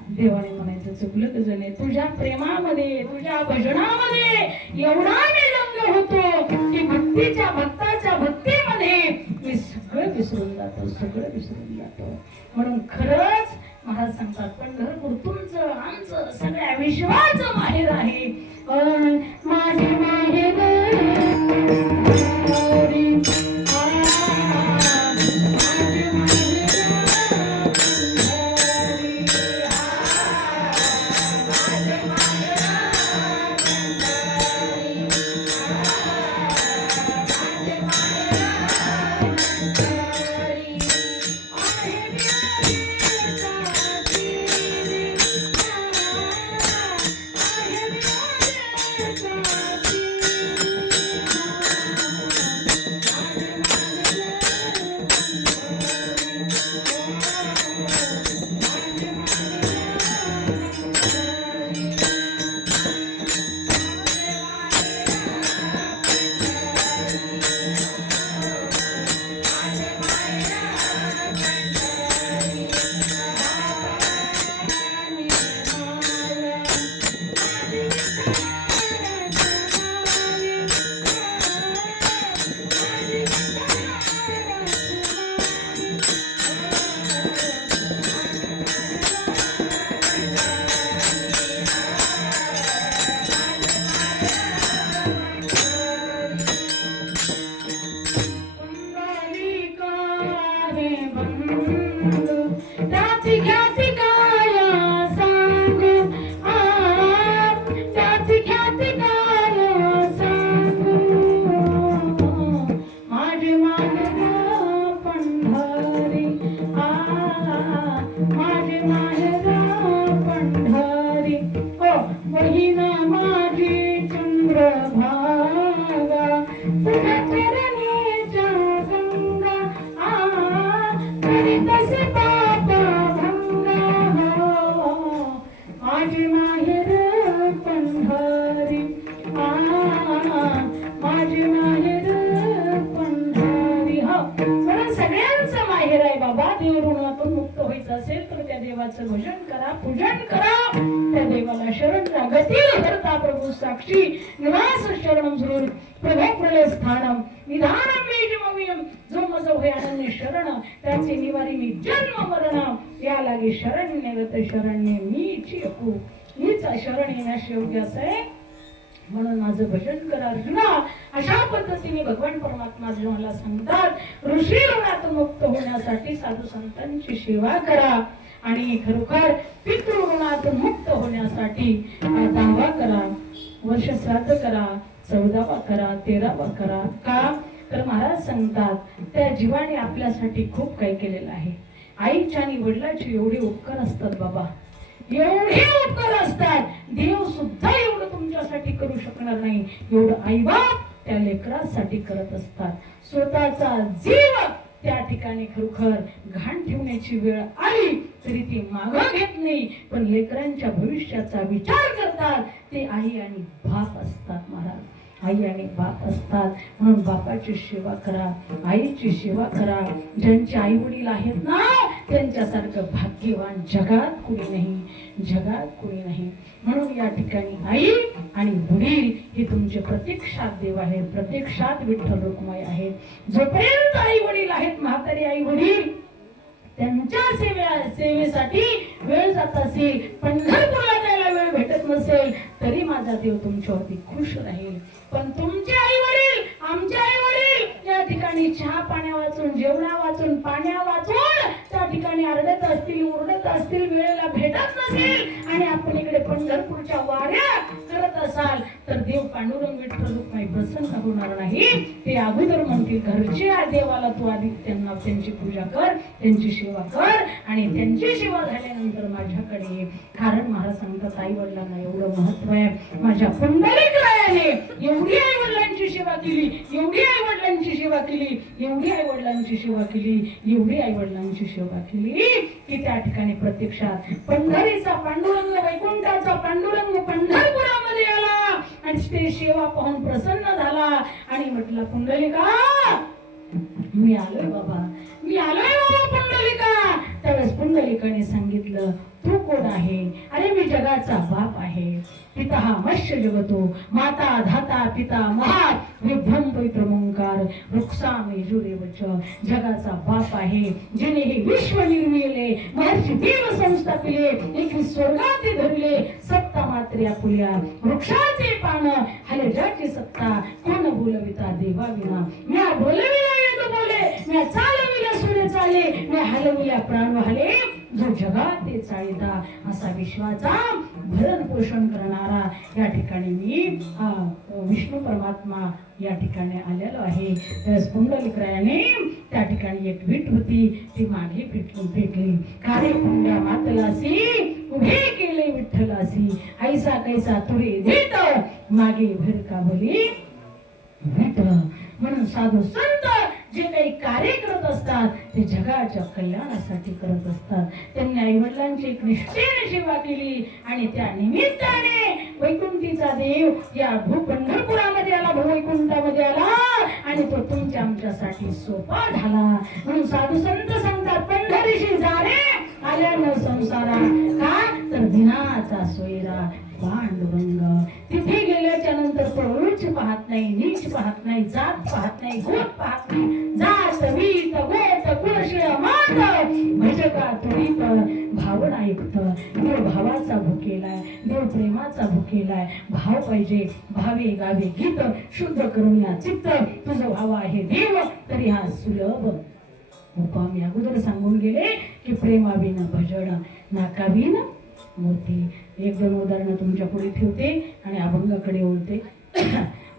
देवाने म्हणायचं चुकलं ग जणे, तुझ्या प्रेमामध्ये तुझ्या भजनामध्ये एवढा मी रंग होतो की भक्तीच्या भक्ताच्या भक्तीमध्ये मी सगळं विसरून जातो, सगळं विसरून जातो. म्हणून खरंच महाराज सांगतात पंढरपूर तुमचं आमचं सगळ्या विश्वाचं माहेर आहे. माझे माहेर देवाचं भजन करा, पूजन करा, त्या देवाला शरण गती धरता प्रभू साक्षी निवास शरणम जरूर प्रभो प्रलय स्थानम निधानम बीजमव्यम जो मज होय अनन्य शरण त्याचे निवारी मी जन्म मरण या लागे शरण्यगत शरण्य मीची अकू मीच शरण येण्यास योग्य असे. म्हणून माझं भजन करा अर्जुना. अशा पद्धतीने भगवान परमात्मा अर्जुनाला सांगतात ऋषी ऋणातून मुक्त होण्यासाठी साधू संतांची सेवा करा आणि खरोखर पितृ ऋणातून मुक्त होण्यासाठी दावा करा, वर्ष श्राद्ध करा, 14वा करा, 13वा करा. का तर महाराज सांगतात त्या जीवाने आपल्यासाठी खूप काही केलेलं आहे. आईच्या आणि वडिलांचे एवढे उपकार असतात बाबा, एवढे उपकार असतात. देव सुद्धा एवढं तुमच्यासाठी करू शकणार नाही एवढं आई बाप त्या लेकरासाठी करत असतात. स्वतःचा जीव त्या ठिकाणी खरोखर घाण ठेवण्याची वेळ आली तरी ते मागं घेत नाही, पण लेकरांच्या भविष्याचा विचार करतात. ते आई आणि बाप असतात महाराज, आई आणि बाप असतात. म्हणून बापाची सेवा करा, आईची सेवा करा. ज्यांचे आई वडील आहेत ना त्यांच्यासारखं भाग्यवान जगात कोणी नाही, जगात कोणी नाही. म्हणून या ठिकाणी आई आणि वडील हे तुमचे प्रत्यक्षात देव आहे, प्रत्यक्षात विठ्ठल रुक्माई आहे. जोपर्यंत आई वडील आहेत, म्हातारी आई वडील त्यांच्या सेवेसाठी वेळ जात असेल, पंढरपूरला जायला वेळ भेटत नसेल, तरी माझा देव तुमच्यावरती खुश राहील. पण तुमचे आई वडील, आमचे आई वडील या ठिकाणी चहा पाण्या वाचून, जेवणा वाचून, पाण्या वाचून त्या ठिकाणी आरडत असतील, ओरडत असतील, वेळेला भेटत नसेल आणि आपण इकडे पंढरपूरच्या वाऱ्या करत असाल, तर देव पांडुरंग विठ्ठल रुक्माई प्रसन्न होणार नाही. ते अगोदर म्हणतील, घरच्या देवाला तू आधी त्यांना त्यांची पूजा कर, त्यांची सेवा कर आणि त्यांची सेवा झाल्यानंतर माझ्याकडे ये. कारण महाराज सांगतात, आई वडिलांना एवढं महत्व आहे. माझ्या पुंडलिकरायाने एवढी आई वडिलांची सेवा केली, एवढी आई वडिलांची सेवा केली, एवढी आई वडिलांची सेवा केली, एवढी आई वडिलांची सेवा केली की त्या ठिकाणी प्रत्यक्षात पंढरीचा पांडुरंग, वैकुंठाचा पांडुरंग पंढरपुरामध्ये आला आणि ते सेवा पाहून प्रसन्न झाला आणि म्हटला, पुंडलिका मी आलोय बाबा, मी आलोय बाबा पुंडलिका. त्यावेळेस पुंडलिकाने सांगितलं, तू कोण आहे? अरे मी जगाचा बाप आहे. पिता मत्स्य जगतो, माता धाता पिता महा विभ्रम पवित्रमंकार वृक्षामे जुरेवच. जगाचा बाप आहे, जिने हे विश्व निर्मिले, महर्षी देव संस्थापिले, एक स्वर्गात धरले, सत्ता मात्र्या पुल्या, वृक्षाचे पान हले ज्याची सत्ता, कोण बोलविता देवा विना. म्या बोलविला येतो बोले, म्या चालविला सुरे चाले, म्या हलविल्या प्राण वाहले, जो जगात ते चाळीता. असा विश्वाचा भरण पोषण करणारा या ठिकाणी मी विष्णू परमात्मा या ठिकाणी आलेलो आहे. त्यास पुंडलिकरायाने त्या ठिकाणी एक वीट होती, ती मागे फेकली. कारे पुंड्या मातलासी उभे केले विठ्ठलासी, ऐसा कैसा तुरे देत मागे भिरका बोली वीट. म्हणून साधू संत जे काही कार्य करत असतात ते जगाच्या कल्याणासाठी करत असतात. त्यांनी आई वडिलांची एक निष्ठेने सेवा केली आणि त्या निमित्ताने वैकुंठीचा देव या पंढरपुरामध्ये आला, वैकुंठामध्ये आला आणि तो तुमच्या आमच्यासाठी सोपा झाला. म्हणून साधू संत सांगतात, पंढरीशी जाणे आल्यानं संसारा, का तर दिनाचा सोयरा पांडुरंग. तिथे गेल्याच्या नंतर तो उच्च पाहत नाही, नीच पाहत नाही, जात पाहत नाही, गोत पाहत नाही. जात वीत गोत कुळशीळ मात भजका तुरीत भावना युक्त. देव भावाचा भुकेलाय, देव प्रेमाचा भुकेलाय. भाव पाहिजे, भावे गावे गीत, शुद्ध करून या चित्त. तुझं भाव आहे देव, तरी हा सुलभ उपाय मी अगोदर सांगून गेले की प्रेमाविना भजन, नाकाविना मूर्ती. एक दोन उदाहरणं तुमच्या पुढे ठेवते आणि अभंगाकडे ओळते.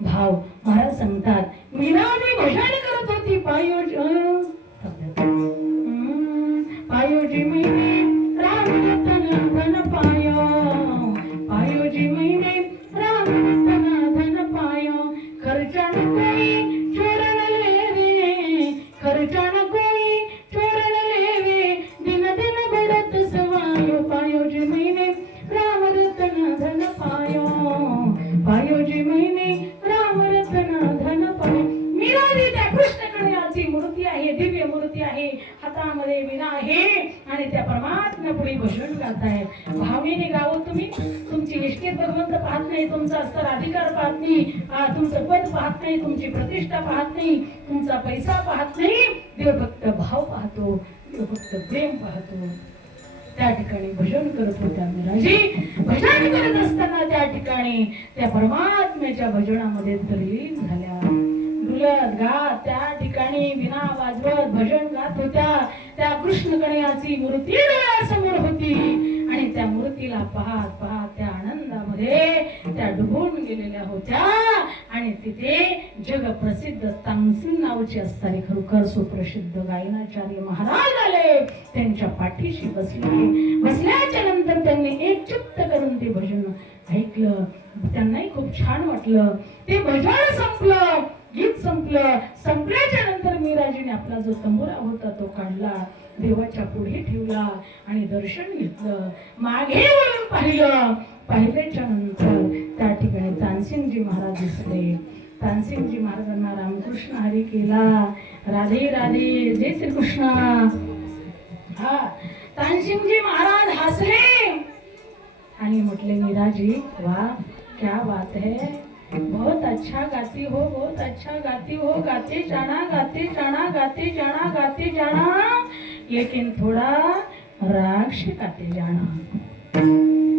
भाव महाराज सांगतात, मीनाने भजन करत होती पायोजी महिने राम रतन धन पाय, पायोजी महिने राम रतन धन पाय. खर्चा कोई चोरण लेवे, खर्चा कोई चोरण लेवे, दिन दिन बढ़त सवायो. पायोजी महिने राम रतन धन पायो, पायोजी महिने राम रतन धन पायो. मीराजी त्या कृष्णकन्याची मूर्ती आहे, दिव्य मूर्ती आहे, हातामध्ये वीणा आहे आणि त्या परमात्मा पुढे भजन गाताय. भावनेने गावं तुम्ही. तुमची इष्टेत भगवंत पाहत नाही, तुमचा अस्तर अधिकार पाहत नाही, तुमचं पद पाहत नाही, तुमची प्रतिष्ठा पाहत नाही, तुमचा पैसा पाहत नाही. देव फक्त भाव पाहतो, देव फक्त प्रेम पाहतो. त्या ठिकाणी भजन करत होत्या मीराजी. भजन करत असताना त्या ठिकाणी त्या परमात्म्याच्या भजनामध्ये तल्लीन झाल्या. डुलत गात त्या ठिकाणी विना वाजवत भजन गात होत्या. त्या कृष्ण कन्याची मूर्ती डोळ्यासमोर होती आणि त्या मूर्तीला पाहत पाहत त्या आनंदामध्ये त्या डुबून गेलेल्या होत्या. आणि तिथे जगप्रसिद्ध तानसेन नावाचे असणारे खरोखर सुप्रसिद्ध गायनाचार्य महाराज आले. त्यांच्या पाठीशी बसले. बसल्याच्या नंतर त्यांनी एक चित्त करून ते भजन ऐकलं. त्यांनाही खूप छान वाटलं. ते भजन संपलं, गीत संपलं. संपल्याच्या नंतर मीराजीने आपला जो तंबुरा होता तो काढला, देवाच्या पुढे ठेवला आणि दर्शन घेतलं. मागे वळून पाहिलं. पाहिल्याच्या नंतर त्या ठिकाणी तानसेनजी महाराज दिसले. तानसेनजी महाराजांना रामकृष्ण हरी केला. राधे राधे, जय श्री कृष्ण. हा, तानसेनजी महाराज हसले आणि म्हटले, मीराजी वाह क्या बात है, बहुत अच्छा गाती हो, बहुत अच्छा गाती हो. गाते जाना, गाते जाना, गाते जाना, गाते जाना. लेकिन थोड़ा राग से गाते जाना.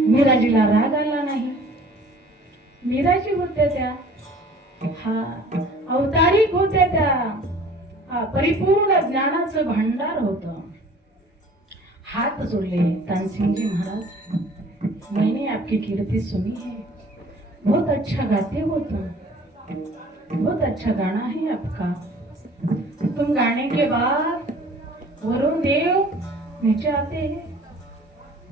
मीराजीला राग आला नाही. मीराजी होत्या त्या हा अवतारिक होत्या त्या. हा परिपूर्ण ज्ञानाचं भांडार होतं. हाथ जोड़ले तानसेन जी महाराज, मैंने आपकी कीर्ति सुनी है, बहुत अच्छा गाते हो तुम, बहुत अच्छा गाना है आपका. तुम गाने के बाद वरुण देव नीचे आते हैं.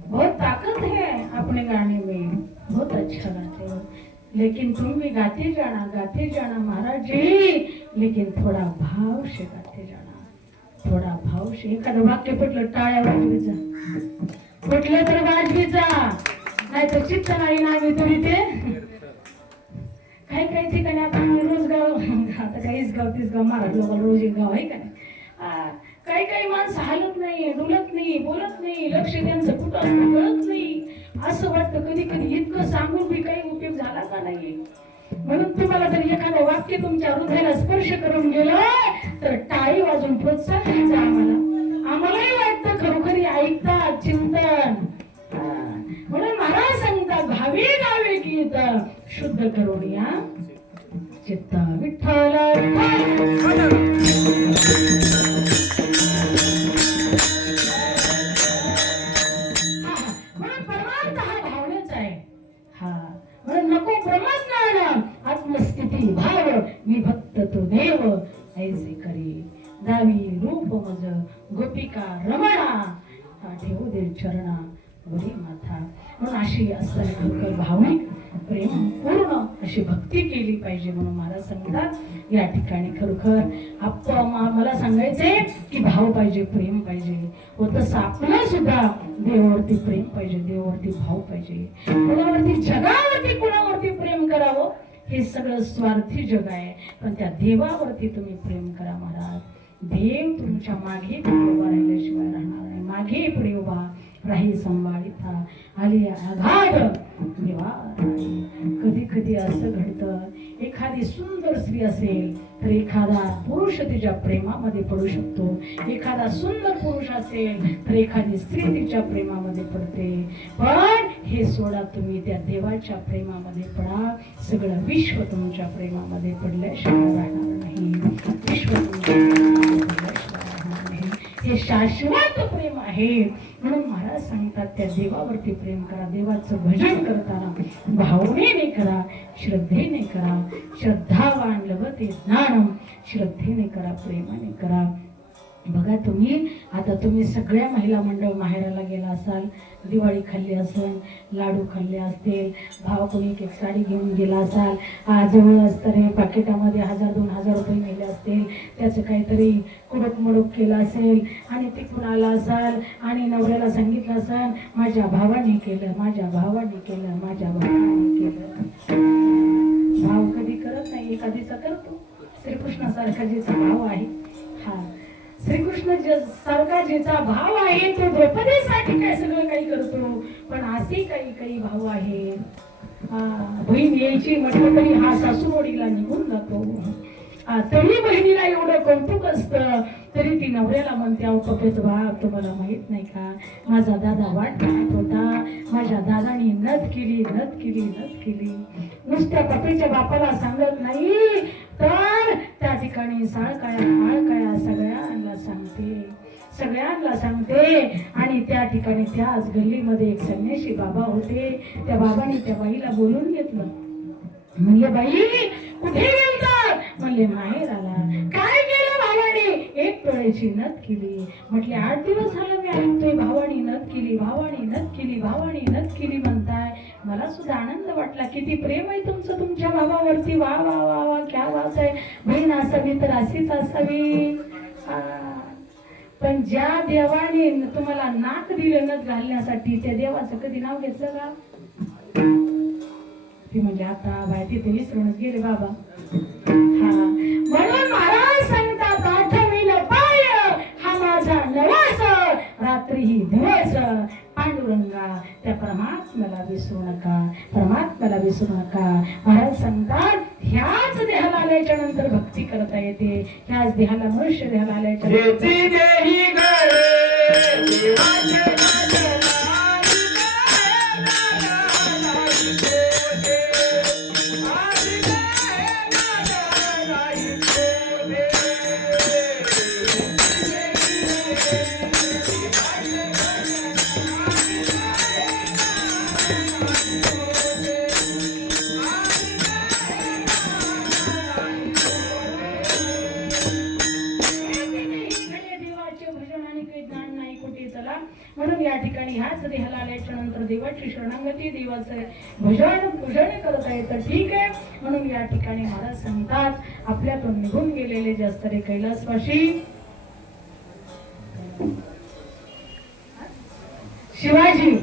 बहुत ताकत है अपने गाने में, बहुत अच्छा गाते हो. लेकिन तुम भी गाते जाना महाराज जी, लेकिन थोड़ा भाव से गाते जाना, थोडा भाव से. एखादं वाक्य पटलं टाळ्या वाजवीचा, पटलं तर वाजवीचा, नाही तर चित्त नाही नामी तरी ते. काही काही ठिकाणी आता रोज गाव, आता काहीच गाव तीच गाव, महाराज लोकांना रोज एक गाव आहे का नाही. काही काही माणसं हालत नाही, डुलत नाही, बोलत नाही, लक्ष त्यांचं कुठं असतं कळत नाही. असं वाटतं कधी कधी इतकं सांगून बी काही उपयोग झाला का नाही. म्हणून तुम्हाला जर एखादं वाक्य तुमच्या हृदयाला स्पर्श करून गेलं तर टाळी वाजून प्रोत्साहन द्यायचं आम्हाला. आम्हालाही वाटतं खरोखरी ऐकतात चिंतन. म्हणून महाराज सांगतात भावी गावे गीत शुद्ध करून या चित्त. विठ्ठल म्हणून परमार्थ हा भावनेच आहे. हा म्हणून नको ब्रह्मज्ञान आत्मस्थिती भाव, मी भक्त तो देव ऐसे करी. दावी रूप मज गोपिका रमणा, ठेवू दे चरणा बरी माथा. म्हणून अशी असताना खरोखर भावनिक प्रेम पूर्ण अशी भक्ती केली पाहिजे. म्हणून महाराज सांगतात या ठिकाणी खरोखर मला सांगायचे की भाव पाहिजे, प्रेम पाहिजे. व तसं आपलं सुद्धा देवावरती प्रेम पाहिजे, देवावरती भाव पाहिजे. कुणावरती जगावरती कुणावरती प्रेम करावं हे सगळं स्वार्थी जग आहे, पण त्या देवावरती तुम्ही प्रेम करा महाराज. देव तुमच्या मागे उभा राहिल्याशिवाय राहणार नाही. मागे पुढे उभा राही संभाळिता आली आघात निवार. कधी कधी असं घडतं, एखादी सुंदर स्त्री असेल तर एखादा पुरुष तिच्या प्रेमामध्ये पडू शकतो. एखादा सुंदर पुरुष असेल तर एखादी स्त्री तिच्या प्रेमामध्ये पडते. पण हे सोडा, तुम्ही त्या देवाच्या प्रेमामध्ये पडा. सगळं विश्व तुमच्या प्रेमामध्ये पडल्याशिवाय राहणार नाही. विश्व तुमच्या प्रेमामध्ये पडल्याशिवाय राहणार नाही. हे शाश्वत प्रेम आहे. म्हणून महाराज सांगतात त्या देवावरती प्रेम करा. देवाचं भजन करताना भावनेने करा, श्रद्धेने करा. श्रद्धावान लभते ज्ञानम, श्रद्धेने करा, प्रेमाने करा. बघा तुम्ही सगळ्या महिला मंडळ माहेराला गेला असाल, दिवाळी खाल्ली असेल, लाडू खाल्ले असतील, भाव कोणी एक साडी घेऊन गेला असाल, जवळ असताना पाकिटामध्ये 1000-2000 रुपये नेले असतील, त्याचं काहीतरी कुडक मुडक केलं असेल आणि तिकडून आला असाल आणि नवऱ्याला सांगितलं असेल माझ्या भावाने केलं, माझ्या भावाने केलं, माझ्या भावाने केलं. भाव कधी करत नाही, एखादीचा करतो. श्रीकृष्णासारखा जिचा भाव आहे, हा श्रीकृष्ण सारखा जिचा भाव आहे तो द्रौपदीसाठी काय सगळं काही करतो. पण असे काही भाव आहे, बहीण यायची म्हटलं तरी हा सासूरवाडीला निघून जातो. तरी बहिणीला एवढं कौतुक असतं तरी ती नवऱ्याला म्हणते, अहो पप्याचं बाप तुम्हाला माहित नाही का, माझा दादा वाट पाहत होता, माझ्या दादानी नथ केली. नुसत्या पप्याच्या बापाला सांगत नाही तर त्या ठिकाणी साळकाया सगळ्यांना सांगते. आणि त्या ठिकाणी त्याच गल्लीमध्ये एक संन्यासी बाबा होते. त्या बाबाने त्या बाईला बोलून घेतलं. म्हणले बाई कुठे गेलतात? म्हणले माहेर आला. काय केलं भावाने? एक तोळ्याची नथ केली. म्हटले 8 दिवस झालं मी ऐकतोय भावानी नथ केली म्हणताय. मला सुद्धा आनंद वाटला. किती प्रेम आहे तुमचं तुमच्या भावावरती. वा वा वा वा, क्या बात आहे. बहीण असावी तर अशीच असावी. पण ज्या देवाने तुम्हाला नाक दिलं नथ घालण्यासाठी त्या देवाचं कधी नाव घेतलं का? ती म्हणजे आता बाय तिथे विसरूनच गेले बाबा. म्हणून महाराज सांगतात आठवील पाय हा माझा नवास, रात्री ही दिवस पांडुरंगा त्या परमात्म्याला विसरू नका. महाराज सांगतात ह्याच देहाला आल्याच्या नंतर भक्ती करता येते. ह्याच देहाला मनुष्य देहाला आल्याच्या देही गळे देवाचे नाचणारी नाचणारी कोठे आली नाचणारी कोठे म्हणून या ठिकाणी ह्याच देहाला आल्याच्या नंतर देवाची शरणागती देवाचे भजन पूजन करत आहे तर ठीक आहे. म्हणून या ठिकाणी महाराज सांगतात आपल्यातून निघून गेलेले जे असणारे कैलासवासी शिवाजी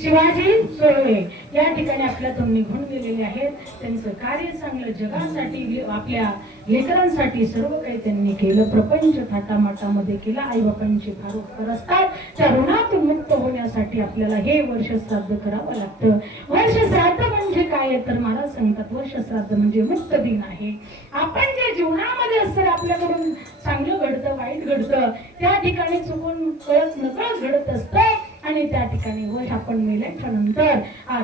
शिवाजी सोळवे या ठिकाणी आपल्यातून निघून गेलेले आहेत. त्यांचं कार्य चांगलं जगासाठी आपल्या लेकरांसाठी सर्व काही त्यांनी केलं. प्रपंच थाटामाटामध्ये केला. आई बापांचे फार उपकार असतात. त्या ऋणातून मुक्त होण्यासाठी आपल्याला हे वर्ष श्राद्ध करावं लागतं. वर्ष श्राद्ध म्हणजे काय तर महाराज सांगतात वर्ष श्राद्ध म्हणजे मुक्त दिन आहे. आपण जे जीवनामध्ये असतं आपल्याकडून चांगलं घडतं वाईट घडतं त्या ठिकाणी चुकून कळत नकळत घडत असतं आणि त्या ठिकाणी वर्ष आपण मेल्याच्या नंतर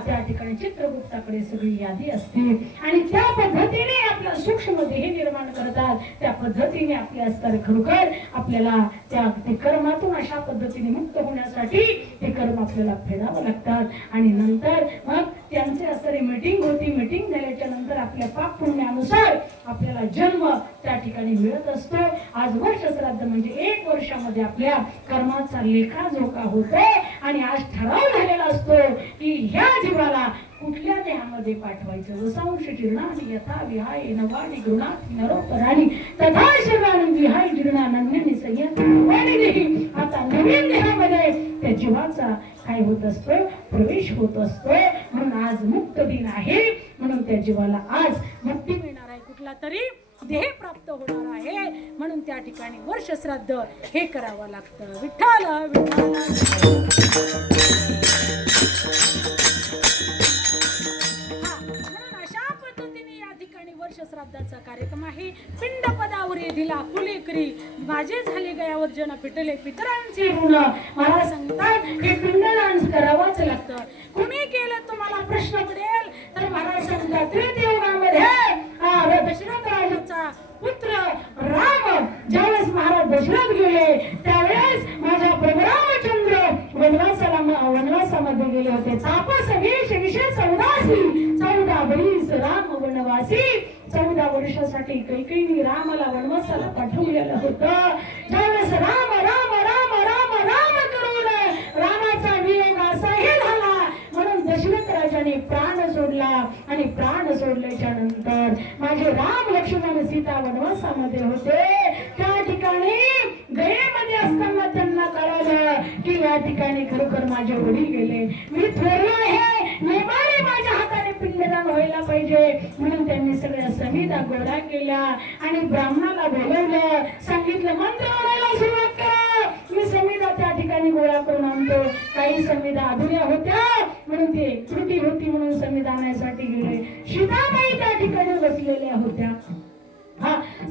त्या ठिकाणी चित्रगुप्ताकडे सगळी यादी असते आणि त्या पद्धतीने आपला सूक्ष्म देह निर्माण करतात. त्या पद्धतीने आपले असणारे खरोखर आपल्याला त्या ते कर्मातून अशा पद्धतीने मुक्त होण्यासाठी ते कर्म आपल्याला फेडावं लागतात. आणि नंतर मग त्यांचे असणारी मीटिंग होती. मीटिंग झाल्याच्या नंतर आपल्या पाप पुण्यानुसार आपल्याला जन्म त्या ठिकाणी मिळत असतो. आज वर्ष श्राद्ध म्हणजे 1 वर्षामध्ये आपल्या कर्माचा लेखाजोखा होतो आणि आज ठराव झालेला असतो की ह्या जीवाला कुठल्या देहामध्ये पाठवायचं. वसांश जीर्णानि यथा विहाय नवानि गुणाति नरोपराणि तथा शरीरानि विहाय जीर्णानन्यानि संयतानि देहि. आता नवीन देहामध्ये त्या जीवाचा काय होत असतो प्रवेश होत असतो. म्हणून आज मुक्त दिन आहे. म्हणून त्या जीवाला आज मुक्ती मिळणार आहे. कुठला तरी देह प्राप्त होणार आहे. म्हणून त्या ठिकाणी वर्ष श्राद्ध हे करावं लागतं. विठ्ठल विठ्ठल अशा पद्धतीने या ठिकाणी वर्ष श्राद्धाचा कार्यक्रम आहे. पिंड पदावर येधीला फुलेकरी माझे झाले गयावर जन पिटले पितरांचे ऋण. मला सांगतात हे पिंडदान करावंच लागतं. कुणी केलं तुम्हाला प्रश्न पडेल तर मला सांगतात त्रेतयुगामध्ये दशरथ राजाचा पुत्र राम ज्यावेळेस महाराज दशरथ गेले त्यावेळेस माझा प्रभू रामचंद्र वनवासामध्ये गेले होते. तापस वेश विशेष 14 वर्ष राम वनवासी. 14 वर्षासाठी कैकेयीने रामाला वनवासाला पाठवलेलं होतं. ज्यावेळेस राम राम राम राम राम करून रामाचा वियोग असाही झाला म्हणून दशरथ राजाने प्राण सोडला आणि प्राण सोडल्याच्या नंतर माझे राम लक्ष्मण सीता वनवासामध्ये होते. त्या ठिकाणी गयेमध्ये असताना त्यांना कळालं की या ठिकाणी खरोखर माझे वडील गेले. मी थोरलो आहे नेमाने माझ्या हाताने पिंडदान व्हायला पाहिजे. म्हणून त्यांनी सगळ्या समिधा गोळा केल्या आणि ब्राह्मणाला बोलवलं. सांगितलं मंत्र म्हणायला सुरुवात करा. मी समिधा त्या ठिकाणी गोळा करून आणतो. काही समिधा अधुऱ्या होत्या म्हणून ते त्रुटी होती म्हणून समिधा आणण्यासाठी गेले. सीताबाई त्या ठिकाणी बसलेल्या होत्या.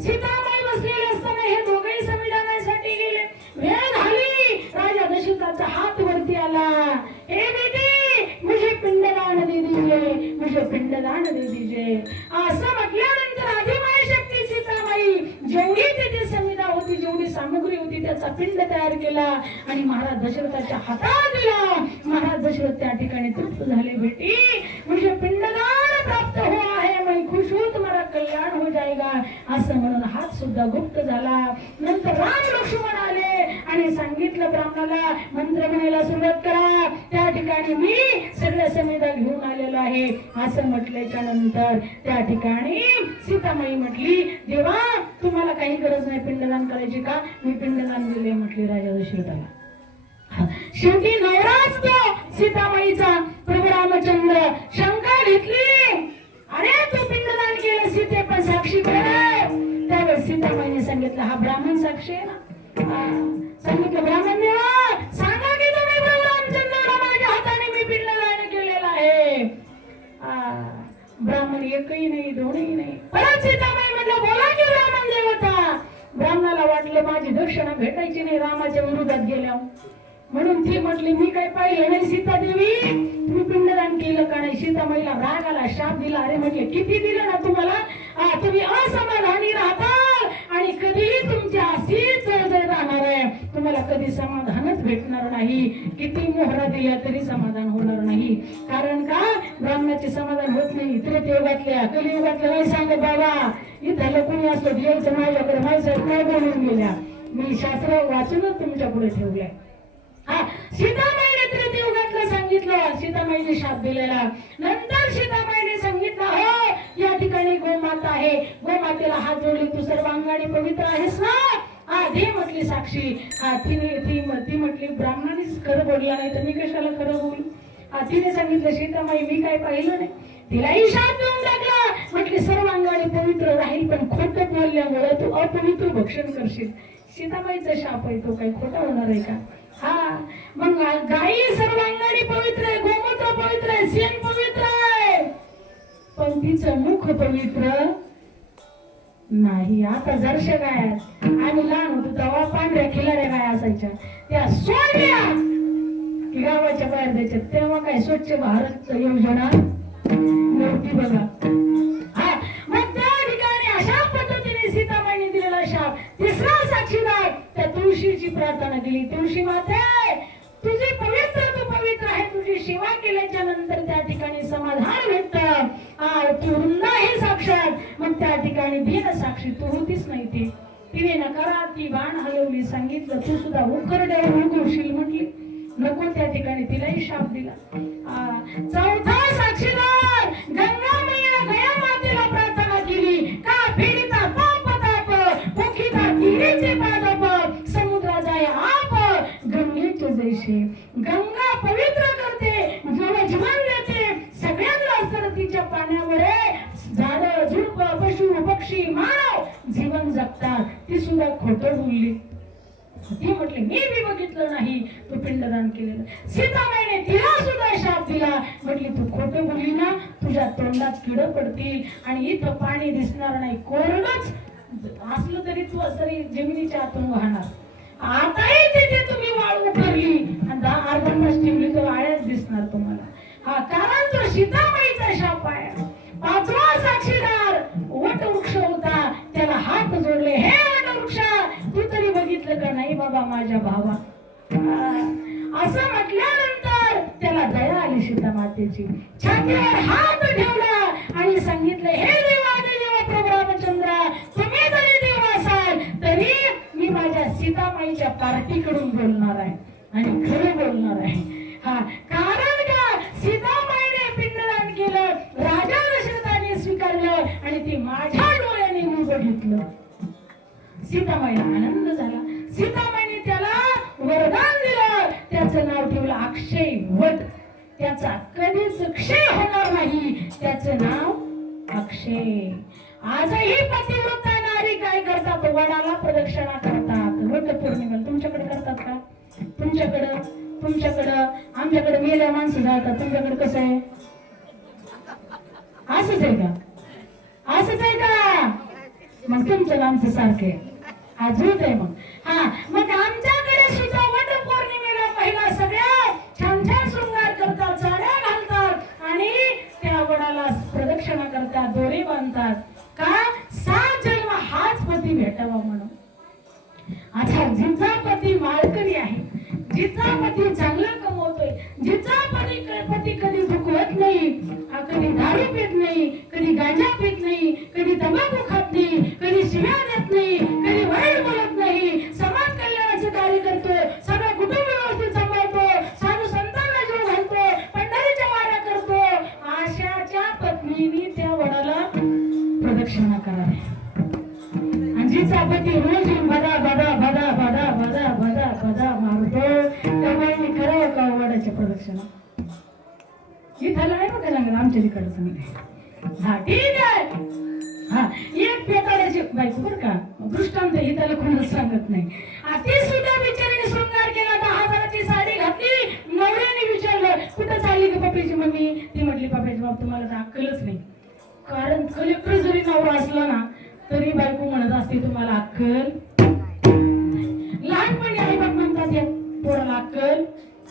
सीताबाई बसलेले असताना हे दोघेही संविधानासाठी गेले. वेळ झाली. राजा दशरथाचा हात वरती आला. हे बेटी मुझे पिंडदान दे दीजिए मुझे पिंडदान दे दीजिए. असं म्हटल्यानंतर आदिमाय शक्ती सीताबाई जेवढी तिथे संविधा होती जेवढी सामग्री होती त्याचा पिंड तयार केला आणि महाराज दशरथाच्या हातात दिला. महाराज दशरथ त्या ठिकाणी तृप्त झाले. बेटी मुझे पिंडदान प्राप्त हुआ है मैं खुश हूं तुम्हारा कल्याण हो जाएगा असं म्हणून हात सुद्धा गुप्त झाला. नंतर राम लक्ष्मण आले आणि सांगितलं ब्राह्मणाला मंत्र म्हणायला सुरुवात करा. त्या ठिकाणी मी सगळ्या समिधा घेऊन आलेलो आहे असं म्हटल्याच्या नंतर त्या ठिकाणी सीतामाई म्हटली देवा तुम्हाला काही गरज नाही पिंडदान करायची का. मी पिंडदान दिले म्हटली राजा दशरथाला. शेवटी नवराच तो सीतामाईचा प्रभू रामचंद्र शंका घेतली. अरे तू पिंडदान केलं सीते पण साक्षी कोण आहे. त्यावेळेस सीतामाईने सांगितलं हा ब्राह्मण साक्षी आहे ना. सांगितलं ब्राह्मण देवा सांगा की तुम्ही प्रभू रामचंद्राला माझ्या हाताने मी पिंडदान केलेलं आहे. ब्राह्मण एकही नाही दोनही नाही. परत सीतामाई म्हटलं बोला की ब्राह्मण देवता. ब्राह्मणाला वाटलं माझी दक्षिणा भेटायची नाही रामाच्या विरोधात गेल्या, म्हणून ती म्हटली मी काय पाहिलं नाही सीता देवी, तुम्ही पिंडदान केलं का नाही? सीतामाईला राग आला, शाप दिला. अरे म्हटले किती दिलं ना तुम्हाला, तुम्ही असमाधानी राहता आणि कधीही तुमच्या अशीच जळजळ राहणार आहे, तुम्हाला कधी समाधानच भेटणार नाही. किती मोहरा दिल्या तरी समाधान होणार नाही. कारण का ब्राह्मणाचे समाधान होत नाही. त्रेतयुगातल्या कलियुगातल्या नाही सांगत बाबा, इथं कोणी असलं यायचं माझ्याकडे, माझ्या काय बोलून गेल्या, मी शास्त्र वाचूनच तुमच्या पुढे ठेवलंय. सीतामाईने त्रेतयुगातलं सांगितलं, सीतामाईने शाप दिलेला. नंतर सीतामाईने सांगितलं हो या ठिकाणी गोमाता आहे, गोमातेला हात जोडले, तू सर्वांगाने पवित्र आहेस ना? दे म्हटली साक्षी. ती म्हटली ब्राह्मणानेच खरं बोलला नाही तर मी कशाला खरं बोलू? तिने सांगितलं सीतामाई मी काय पाहिलं नाही. तिलाही शाप देऊन टाकला. म्हटली सर्वांगाने पवित्र राहील पण खोटं बोलल्यामुळे तू अपवित्र भक्षण करशील. सीतामाईचा शाप आहे, तो काही खोटा होणार आहे का? मग गाई सर्वांगाने पवित्र आहे, गोमूत्र पवित्र आहे, शेण पवित्र आहे, पण तिचं मुख पवित्र नाही. आता जरशा गाय आम्ही लहान होतो तेव्हा पांढऱ्या खिलाऱ्या गाय असायच्या, त्या सोडल्या की गावाच्या बाहेर द्यायच्या. तेव्हा काय स्वच्छ भारत योजना नव्हती बघा. मग त्या ठिकाणी अशा पद्धतीने सीतामाईने दिलेला शाप. तिसरा साक्षीदार त्या तुळशीची प्रार्थना केली, तुळशी माते तुझी पवित्र, तू पवित्र आहे, तुझी सेवा केल्याच्या नंतर त्या ठिकाणी समाधान भेटतं. तू वृंदा हे साक्षात. मग त्या ठिकाणी दिन साक्षी तू होतीच नाही. ती तिने नकारा ती बाण हलवली, सांगितलं तू सुद्धा उकरड्यावर उगवशील म्हटली, नको. त्या ठिकाणी तिलाही शाप दिला. चौथा साक्षीदार गंगा मैया गया मातेला प्रार्थना केली, का पीडिता पाप ताप मुखिता तिरीचे पादप समुद्रा जाय आप गंगेचे जैसे. गंगा पवित्र करते, जीवन देते, सगळ्यांना सरतीच्या पाण्यामुळे झाड झुडप पशु पक्षी मानव जीवन जगतात. ती सुद्धा खोटं बोलली. ती म्हटली मी बी बघितलं नाही तू पिंडदान केलेलं. सीतामाईने तिला सुद्धा शाप दिला, म्हटली तू खोटं बोलली ना, तुझ्या तोंडात किड पडतील आणि इथं पाणी दिसणार नाही, कोरडच असलं तरी तू असं जमिनीच्या आतून वाहणार. आताही तिथे तुम्ही वाळू उकरली आणि अर्धा तास ठेवली तर वाळ्याच दिसणार तुम्हाला. कारण तो सीतामाईचा शाप आहे. पाचवा साक्षीदार वटवृक्ष होता, त्याला हात जोडले, हे वटवृक्षा तू तरी बघितलं का नाही बाबा माझ्या भावा? असं म्हटल्यानंतर त्याला दया आली सीता मातेची. छातीवर हात ठेवला आणि सांगितलं हे देवा प्रभू रामचंद्र, तुम्ही जरी देव असाल तरी मी माझ्या सीतामाईच्या पार्टीकडून बोलणार आहे आणि खरं बोलणार आहे. कारण का सीतामाईने पिंडदान केलं, राजा दशरथाने स्वीकारलं आणि ते माझ्या डोळ्याने मी बघितलं. सीतामाईला आनंद झाला. सीतामाईने त्याला वरदान दिलं, त्याचं नाव ठेवलं अक्षय वट. त्याचा कधीच क्षय होणार नाही, त्याचं नाव अक्षय. आजही पतिव्रता नारी काय करतात, वडाला प्रदक्षिणा करतात. वट पौर्णिमेला तुमच्याकडे करतात का? तुमच्याकडं आमच्याकडे मेल्या माणसं जातात, तुमच्याकडे कसं आहे? असंच आहे का? असंच आहे का? मग तुमचं आमचं सारखे अजून आहे. मग आमच्याकडे सुद्धा वट पौर्णिमेला महिला सगळ्या छान छान शृंगार करतात, साड्या घालतात आणि त्या वडाला प्रदक्षिणा करतात, दोरे बांधतात. का? 7 जन्म हाच पती भेटावा म्हणून. आता जिचा पती माळकरी आहे, जिचा पती चांगलं कमवतोय, जिचा पती कधी दुखवत नाही, कधी दारू पित नाही, कधी गांजा पित नाही, कधी तंबाखू खात नाही, कधी शिव्या देत नाही, कधी वाईट बोलत नाही, समाज कल्याणाचं कार्य करतो, सगळं कुटुंब व्यवस्थित सांभाळतो, साधू संतांना जीव घालतो, पंढरीच्या वाऱ्या करतो, अशाच्या पत्नीने त्या वडाला प्रदक्षिणा करावी. आणि जिचा पती रोज बदा बदा बदा बदा बदा बदा बदा मारतो, त्यामुळे करावं का वडाच्या प्रदक्षिणा? इथं आहे बघा सांगा आमच्या तिकडचं नाही. ठीक आहे. एक पेताळ्याची बायको बरं का, दृष्टांत ही त्याला कोणाच सांगत नाही. ती सुद्धा बिचारीने शृंगार केला, 10,000ची साडी घातली. नवऱ्याने विचारलं कुठं चालली का पप्पीची मम्मी? ती म्हटली पप्पाची बाप तुम्हाला तर अक्कलच नाही. कारण कलेक्टर जरी नवरा असला ना तरी बायको म्हणत असते तुम्हाला अक्कल. लहानपणी आई बाप म्हणतात या पोराला अक्कल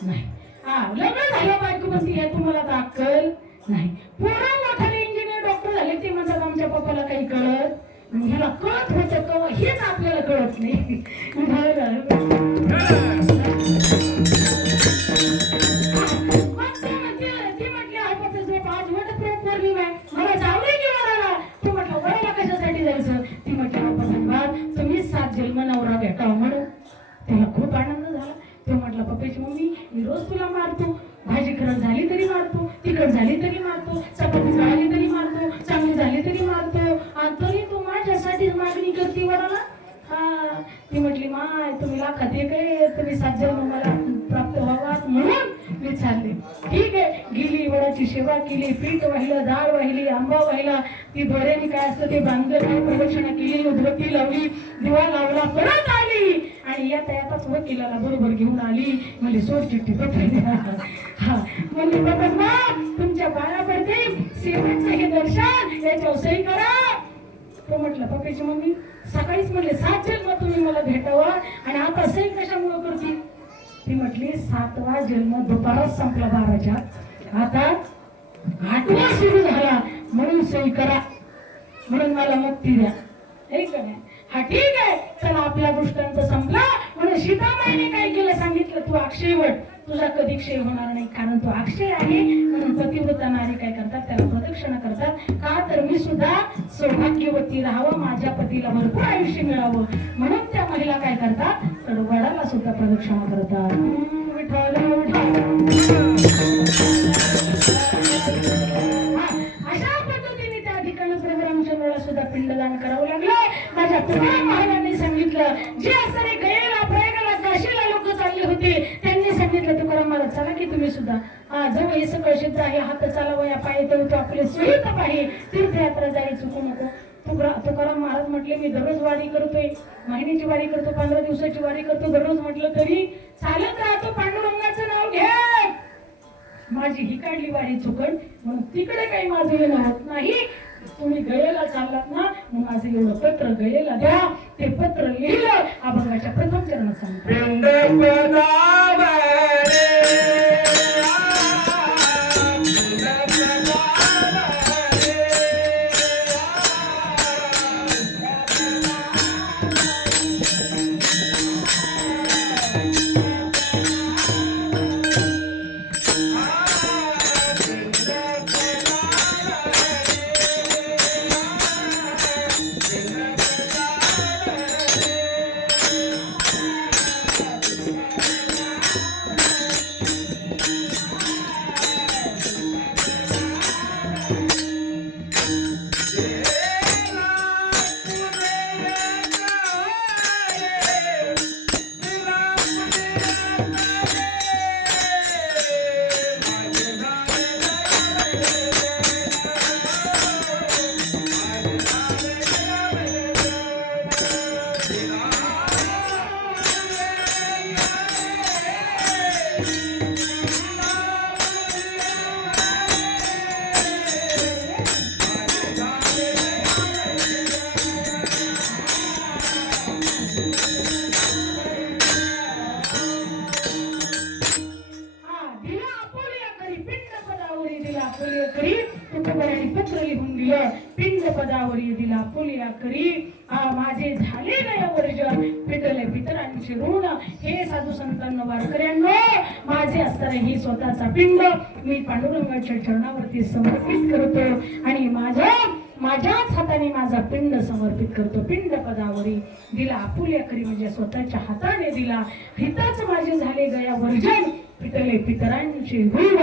नाही. हा लग्न झालं बायको म्हणते या तुम्हाला तर अक्कल नाही. पोरं मोठाले इंजिनियर डॉक्टर झाले ते म्हणतात आमच्या पप्पाला काही कळत. ह्याला कळत होतं का हेच आपल्याला कळत नाही. मला जावळे की वराला. तू म्हटलं वराला कशासाठी जायचं. ती म्हटलं बाप्पा धन्यवाद तुम्हीच 7 जन्म नवरा भेटावा म्हणून. त्याला खूप आनंद झाला. तो म्हटलं पप्पाची मम्मी मी रोज तुला मारतो. भाजी खराब झाली तरी मारतो, तिखट झाली तरी मारतो, चपाती झाली तरी मारतो, चांगली झाली तरी मारतो, आणि तरी तू माझ्यासाठीच मागणी करते वराला. हा ती म्हटली माय तुम्ही लाखात एक आहे, तुम्ही 7 जन्म मला प्राप्त व्हावात म्हणून मी चालले. ठीक आहे गेली वडाची सेवा केली, पीठ वाहिलं, डाळ वाहिली, आंबा वाहिला, ती दोऱ्याने काय असतं ते बांधलं, प्रदक्षिणा केली, उदबत्ती लावली, दिवा लावला, परत आली आणि यातायातच वकिलाला बरोबर घेऊन आली. म्हणजे सोड चिठ्ठी हा म्हणजे बघा तुमच्या पाया पडते सेवेचं हे दर्शन याच्यावर सही करा. तो म्हटलं पप्पाची मम्मी सकाळीच म्हणले 7 जन्म तुम्ही मला भेटावा आणि आता सही कशामुळे करते. ती म्हटली 7वा जन्म दुपारच संपला 12च्या, आता 8वा सुरू झाला म्हणून सही करा, म्हणून मला मुक्ती द्या. हे का नाही. हा ठीक आहे चला आपला दृष्टांत संपला. म्हणून सीतामाईने काय केलं सांगितलं तू अक्षय वट, तुझा कधी क्षय होणार नाही कारण तू अक्षय आहे. म्हणून पतिव्रता नारी काय करतात त्याला प्रदक्षिणा करतात. का तर मी सुद्धा सौभाग्यवती राहावं, माझ्या पतीला भरपूर आयुष्य मिळावं म्हणून त्या महिला काय करतात तर वडाला सुद्धा प्रदक्षिणा करतात. विठ्ठल अशा पद्धतीने त्या ठिकाणी प्रभुरामचंद्राला सुद्धा पिंडदान करावं लागलं. माझ्या तुकाराम महाराजांनी सांगितलं जे असणारे गयेला प्रयागला काशीला लोक चालले होते त्यांनी सांगितलं तुकाराम महाराज चला की तुम्ही सुद्धा जवळ हे सगळं सिद्ध आहे, हात चालवया पाय तो आपले सुहित आहे, तीर्थयात्रा जाई चुकू नको. तुकाराम महाराज म्हटले मी दररोज वारी करतोय, महिन्याची वारी करतो, 15 दिवसाची वारी करतो, दररोज म्हटलं तरी चालत राहतो पांडुरंगाचं नाव घे. माझी ही काढली वारी चुकण म्हणून तिकडे काही माझं येणं होत नाही. तुम्ही गयेला चाललात ना मग माझं एवढं पत्र गयेला द्या. ते पत्र लिहिलं अभंगाच्या प्रथम चरणात सांगतो. पत्र लिहून दिलं पिंड पदावरी दिला पुलिया करी माझे झाले नाही वर्जन पिटले पितरांचे ऋण. हे साधू संतांना वारकऱ्यांनो माझे असताना ही स्वतःचा पिंड मी पांडुरंगाच्या चरणावरती समर्पित करतो आणि माझ्याच हाताने माझा पिंड समर्पित करतो. पिंड पदावरी दिला आपुल्या करी म्हणजे स्वतःच्या हाताने दिला. हिताच माझे झाले गया वर्जन पिटले पितरांचे ऋण.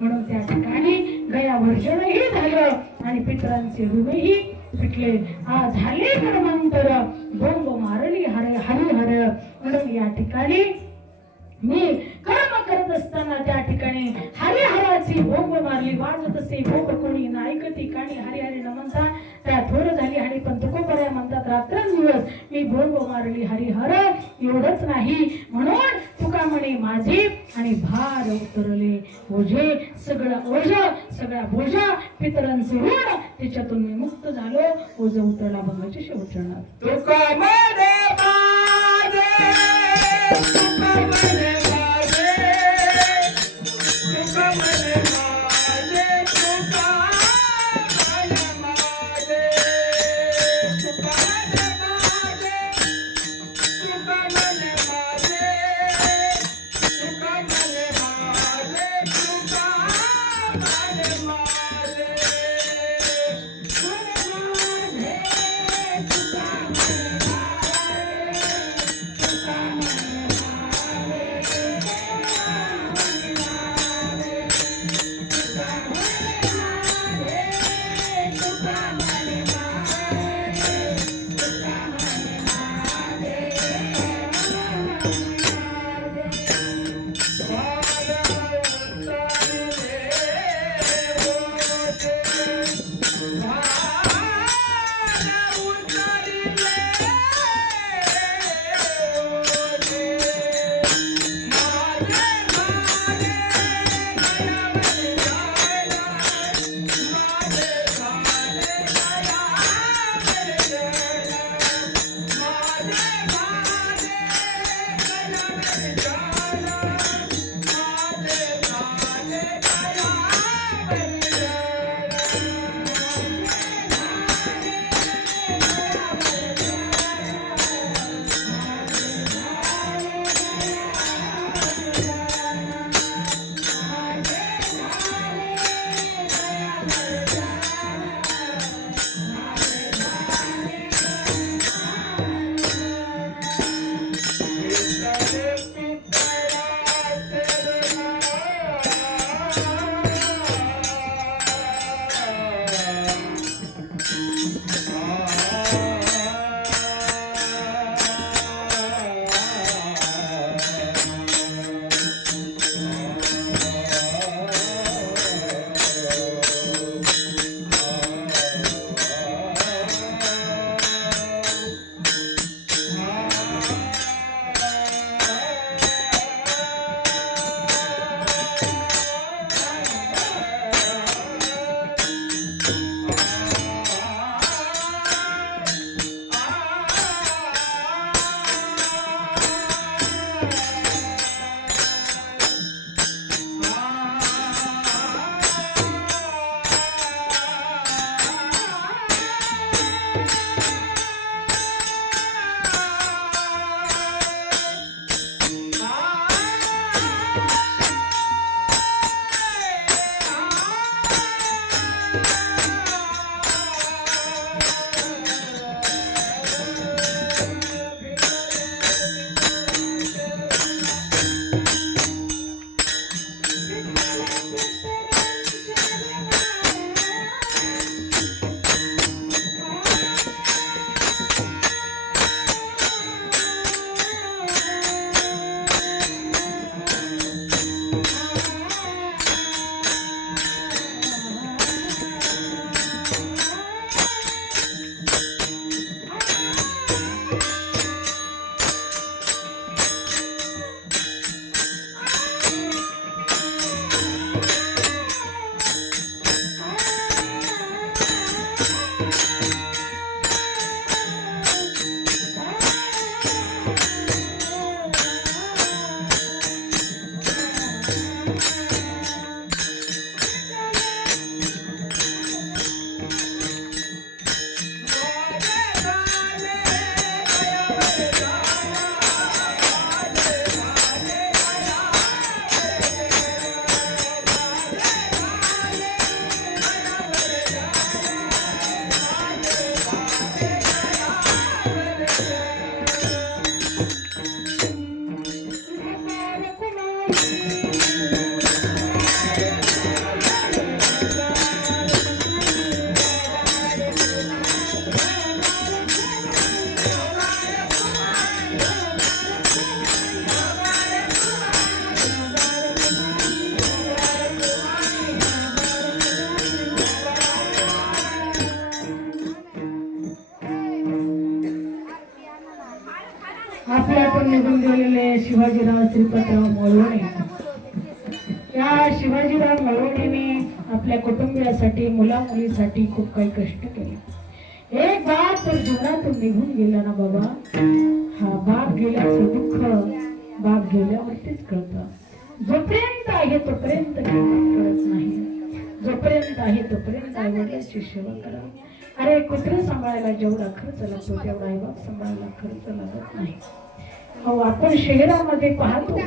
म्हणून त्या ठिकाणी गया वर्जनही झालं आणि पितरांचे ऋणही पिटले. झाले कर्मांतर बोंब मारली हर हरिहर. म्हणून या ठिकाणी मी कर्म करत असताना त्या ठिकाणी हरिहराची बोंब मारली. वाजत असे बोंब कोणी नायकती काणी हरिहरी न म्हणता त्या थोर झाली आणि पण तुकोबऱ्या म्हणतात रात्रंदिवस मी बोंब मारली हरिहर. एवढंच नाही म्हणून तुका म्हणे माझे आणि भार उतरले ओझे. सगळं ओझ सगळा बोजा पितरांचा करून त्याच्यातून मी मुक्त झालो. ओझ उतरला अभंगाचे शेवट चरणार. तुका म्हणे माझे, तुका म्हणे माझे, तुका म्हणे माझे, तुका म्हणे माझे, तुका म्हणे माझे, तुका म्हणे माझे, तुका म्हणे माझे, तुका म्हणे माझे. आपल्यातून निघून गेलेले शिवाजीराव श्रीपतराव मळवणे, या शिवाजीराव मळवणेने आपल्या कुटुंबियासाठी मुलामुलीसाठी खूप काही कष्ट केले. एक बाप तर जीवनातून निघून गेला ना बाबा, हा बाप गेल्याचं दुःख बाप गेल्यावरतीच कळतं. जोपर्यंत आहे तोपर्यंत कळत नाही. जोपर्यंत आहे तोपर्यंत आई वडिलांची सेवा करा. अरे कुत्रे सांभाळायला जेवढा खर्च लागतो तेवढा आई बाप सांभाळायला खर्च लागत नाही. हो, आपण शहरामध्ये पाहतो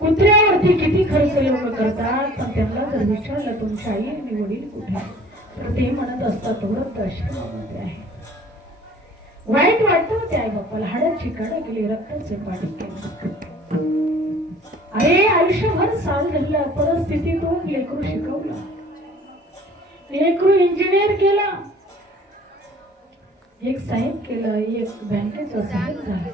कुत्र्यावरती किती खर्च लोक करतात, पण त्यांना जर विचारलं तुमची आई आणि वडील कुठे, तर ते म्हणत असतात वृद्धाश्रमामध्ये आहे. वाईट वाटतं त्या आई बापाला. हाडाची काढा गेली, रक्ताचे पाणी केले. अरे आयुष्यभर साल घडला, परिस्थितीतून लेकरू शिकवला, लेकरू इंजिनियर केला, एक साहेब केलं, एक बँकेचा साहेब झाला.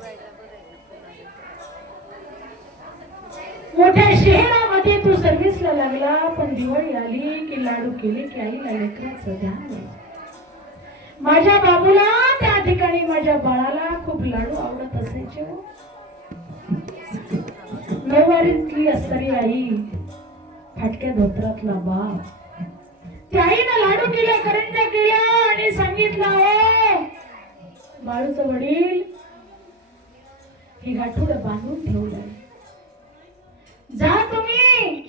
मोठ्या शहरामध्ये तू सर्व्हिसला लागला, पण दिवाळी आली की लाडू केले की आईला लेकराचं ध्यान द्यायचं. माझ्या बाबूला त्या ठिकाणी माझ्या बाळाला खूप लाडू आवडत असायचे. नऊवारीतली असणारी आई, फाटक्या धोत्रातला बाप, त्या आईनं लाडू केला, करंज्या केल्या आणि सांगितलं, ओ बाळूचं वडील हे गाठोडं बांधून ठेवलंय, जा तुम्ही.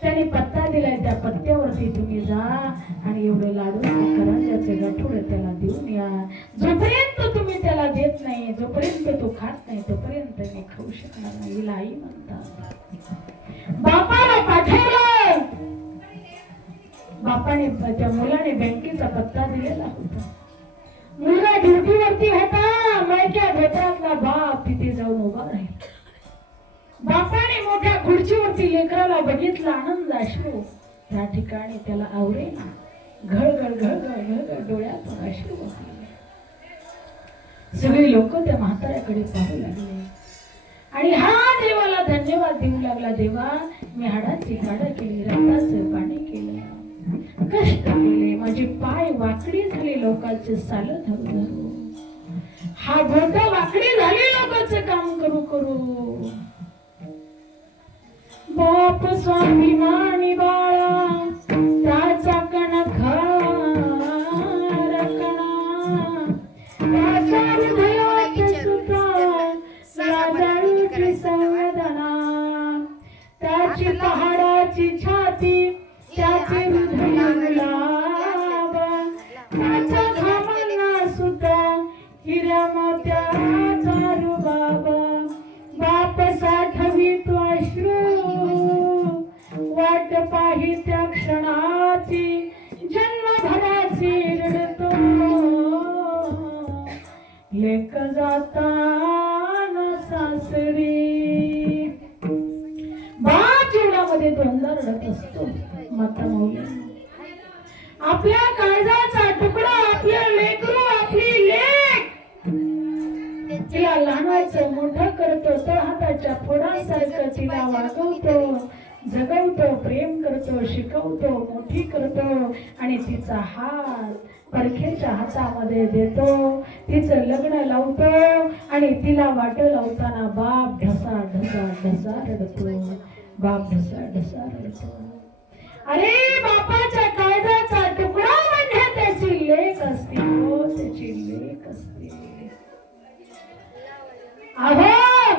त्याने पत्ता दिलाय, त्या पत्त्यावरती तुम्ही जा आणि एवढे लाडू करंज्याचे गाठोडे त्याला देऊन या. जोपर्यंत तुम्ही त्याला देत नाही, जोपर्यंत तो खात नाही, तोपर्यंत मी खाऊ शकणार नाही. हिला आई म्हणतात. बापाला पाठवलं. बापाने त्या मुलाने बँकेचा पत्ता दिलेला होता. मुलगा ड्युटीवरती होता. मळक्या धोत्रातला बाप तिथे जाऊन उभा राहिला. बापाने मोठ्या खुर्चीवरती लेकराला बघितला, आनंद अश्रू त्या ठिकाणी त्याला आवरेना. घळघळ घळघळ घळघळ डोळ्यातून अश्रू वाहले. सगळे लोक त्या म्हाताऱ्याकडे पाहू लागले आणि हा देवाला धन्यवाद देऊ लागला. देवा, मी हाडाची काढा केली, रक्ताचे पाणी केलं, कष्ट केले, माझे पाय वाकडी झाले लोकांचे साल धरू धरू, हा बोट वाकडी झाली लोकांचं काम करू करू. बाप स्वाभिमानी बाळा, त्याचा कणखा रकणा, त्याच्या हृदयात सुद्धा लाजाळूची संवेदना, त्याची पहाडाची छाती, त्याची हृदय गुलाब, त्याच्या घामांना सुद्धा हिऱ्या मोत्याचा रुबाब. बाप साठवीत अश्रू, वाट पाही त्या क्षणाची, जन्मभराची रडतो, लेक जाताना सासरी. बाप जीवनामध्ये दोनदा रडत असतो. माता मौली, आपल्या काळजाचा तुकडा, आपल्या लेकरू, आपली लेक, तिला लहानाचं मोठं करतो, तर हाताच्या फोडासारखं तिला वागवतो, जगवतो, प्रेम करतो, शिकवतो, मोठी करतो आणि तिचा हात परखेच्या हातामध्ये देतो, तिचं लग्न लावतो आणि तिला वाट लावताना बाप ढसा ढसा ढसा रडतो, बाप ढसा ढसा रडतो. अरे बापाच्या काळजाचा तुकडा म्हणजे त्याची लेक असते, हो त्याची लेक असते. अहो,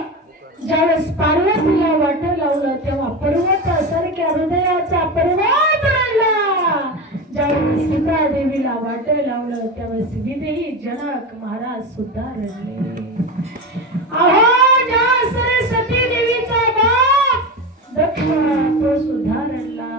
ज्यावेळेस पार्वतीला वाट लावलं तेव्हा पर्वतासारख्या हृदयाचा पर्वत रडला. ज्यावेळेस सीता देवीला वाट लावलं त्यावेळेस विदेही जनक महाराज सुद्धा रडले. अहो, ज्या सरस्वती देवीचा बाप दक्ष तो सुद्धा रडला.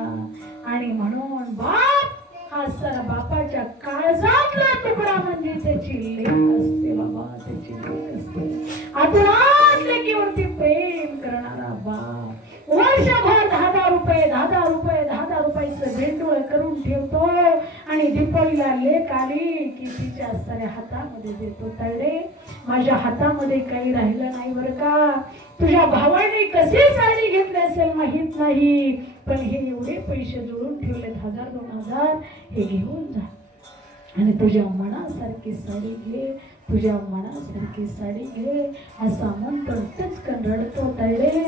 आणि म्हणून बाप हा सर बापाच्या काळजातला तुकडा म्हणजे त्याची लेक असते बाबा, त्याची लेक असते. आतुरात लेकीवरती प्रेम करणारा बाप वर्षभर 10,000 रुपये 10,000 रुपये 10,000 रुपयाचं भेंडोळ करून ठेवतो आणि दीपावलीला लेक आली की तिच्या साऱ्या हातामध्ये देतो. तळडे, माझ्या हातामध्ये काही राहिलं नाही बरं का. तुझ्या भावाने कशी साडी घेतली असेल माहित नाही, पण हे एवढे पैसे जोडून ठेवले 1,000 2,000, हे घेऊन जा आणि तुझ्या मनासारखी साडी घे, तुझ्या मनासारखी साडी घे असा मंत्र टचकन रडतो तळले.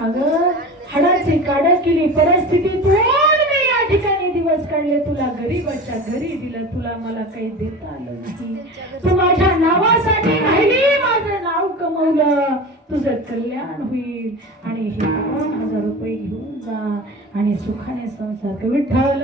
अगं हाडाची काढा केली परिस्थितीतून मी या ठिकाणी दिवस काढले. तुला गरीबाच्या घरी दिलं, तुला मला काही देता आलं नाही. तू माझ्या नावासाठी राहिली, माझं नाव कमवलं, तुझं कल्याण होईल. आणि हे 2,000 रुपये घेऊन जा आणि सुखाने संसार कर. विठ्ठल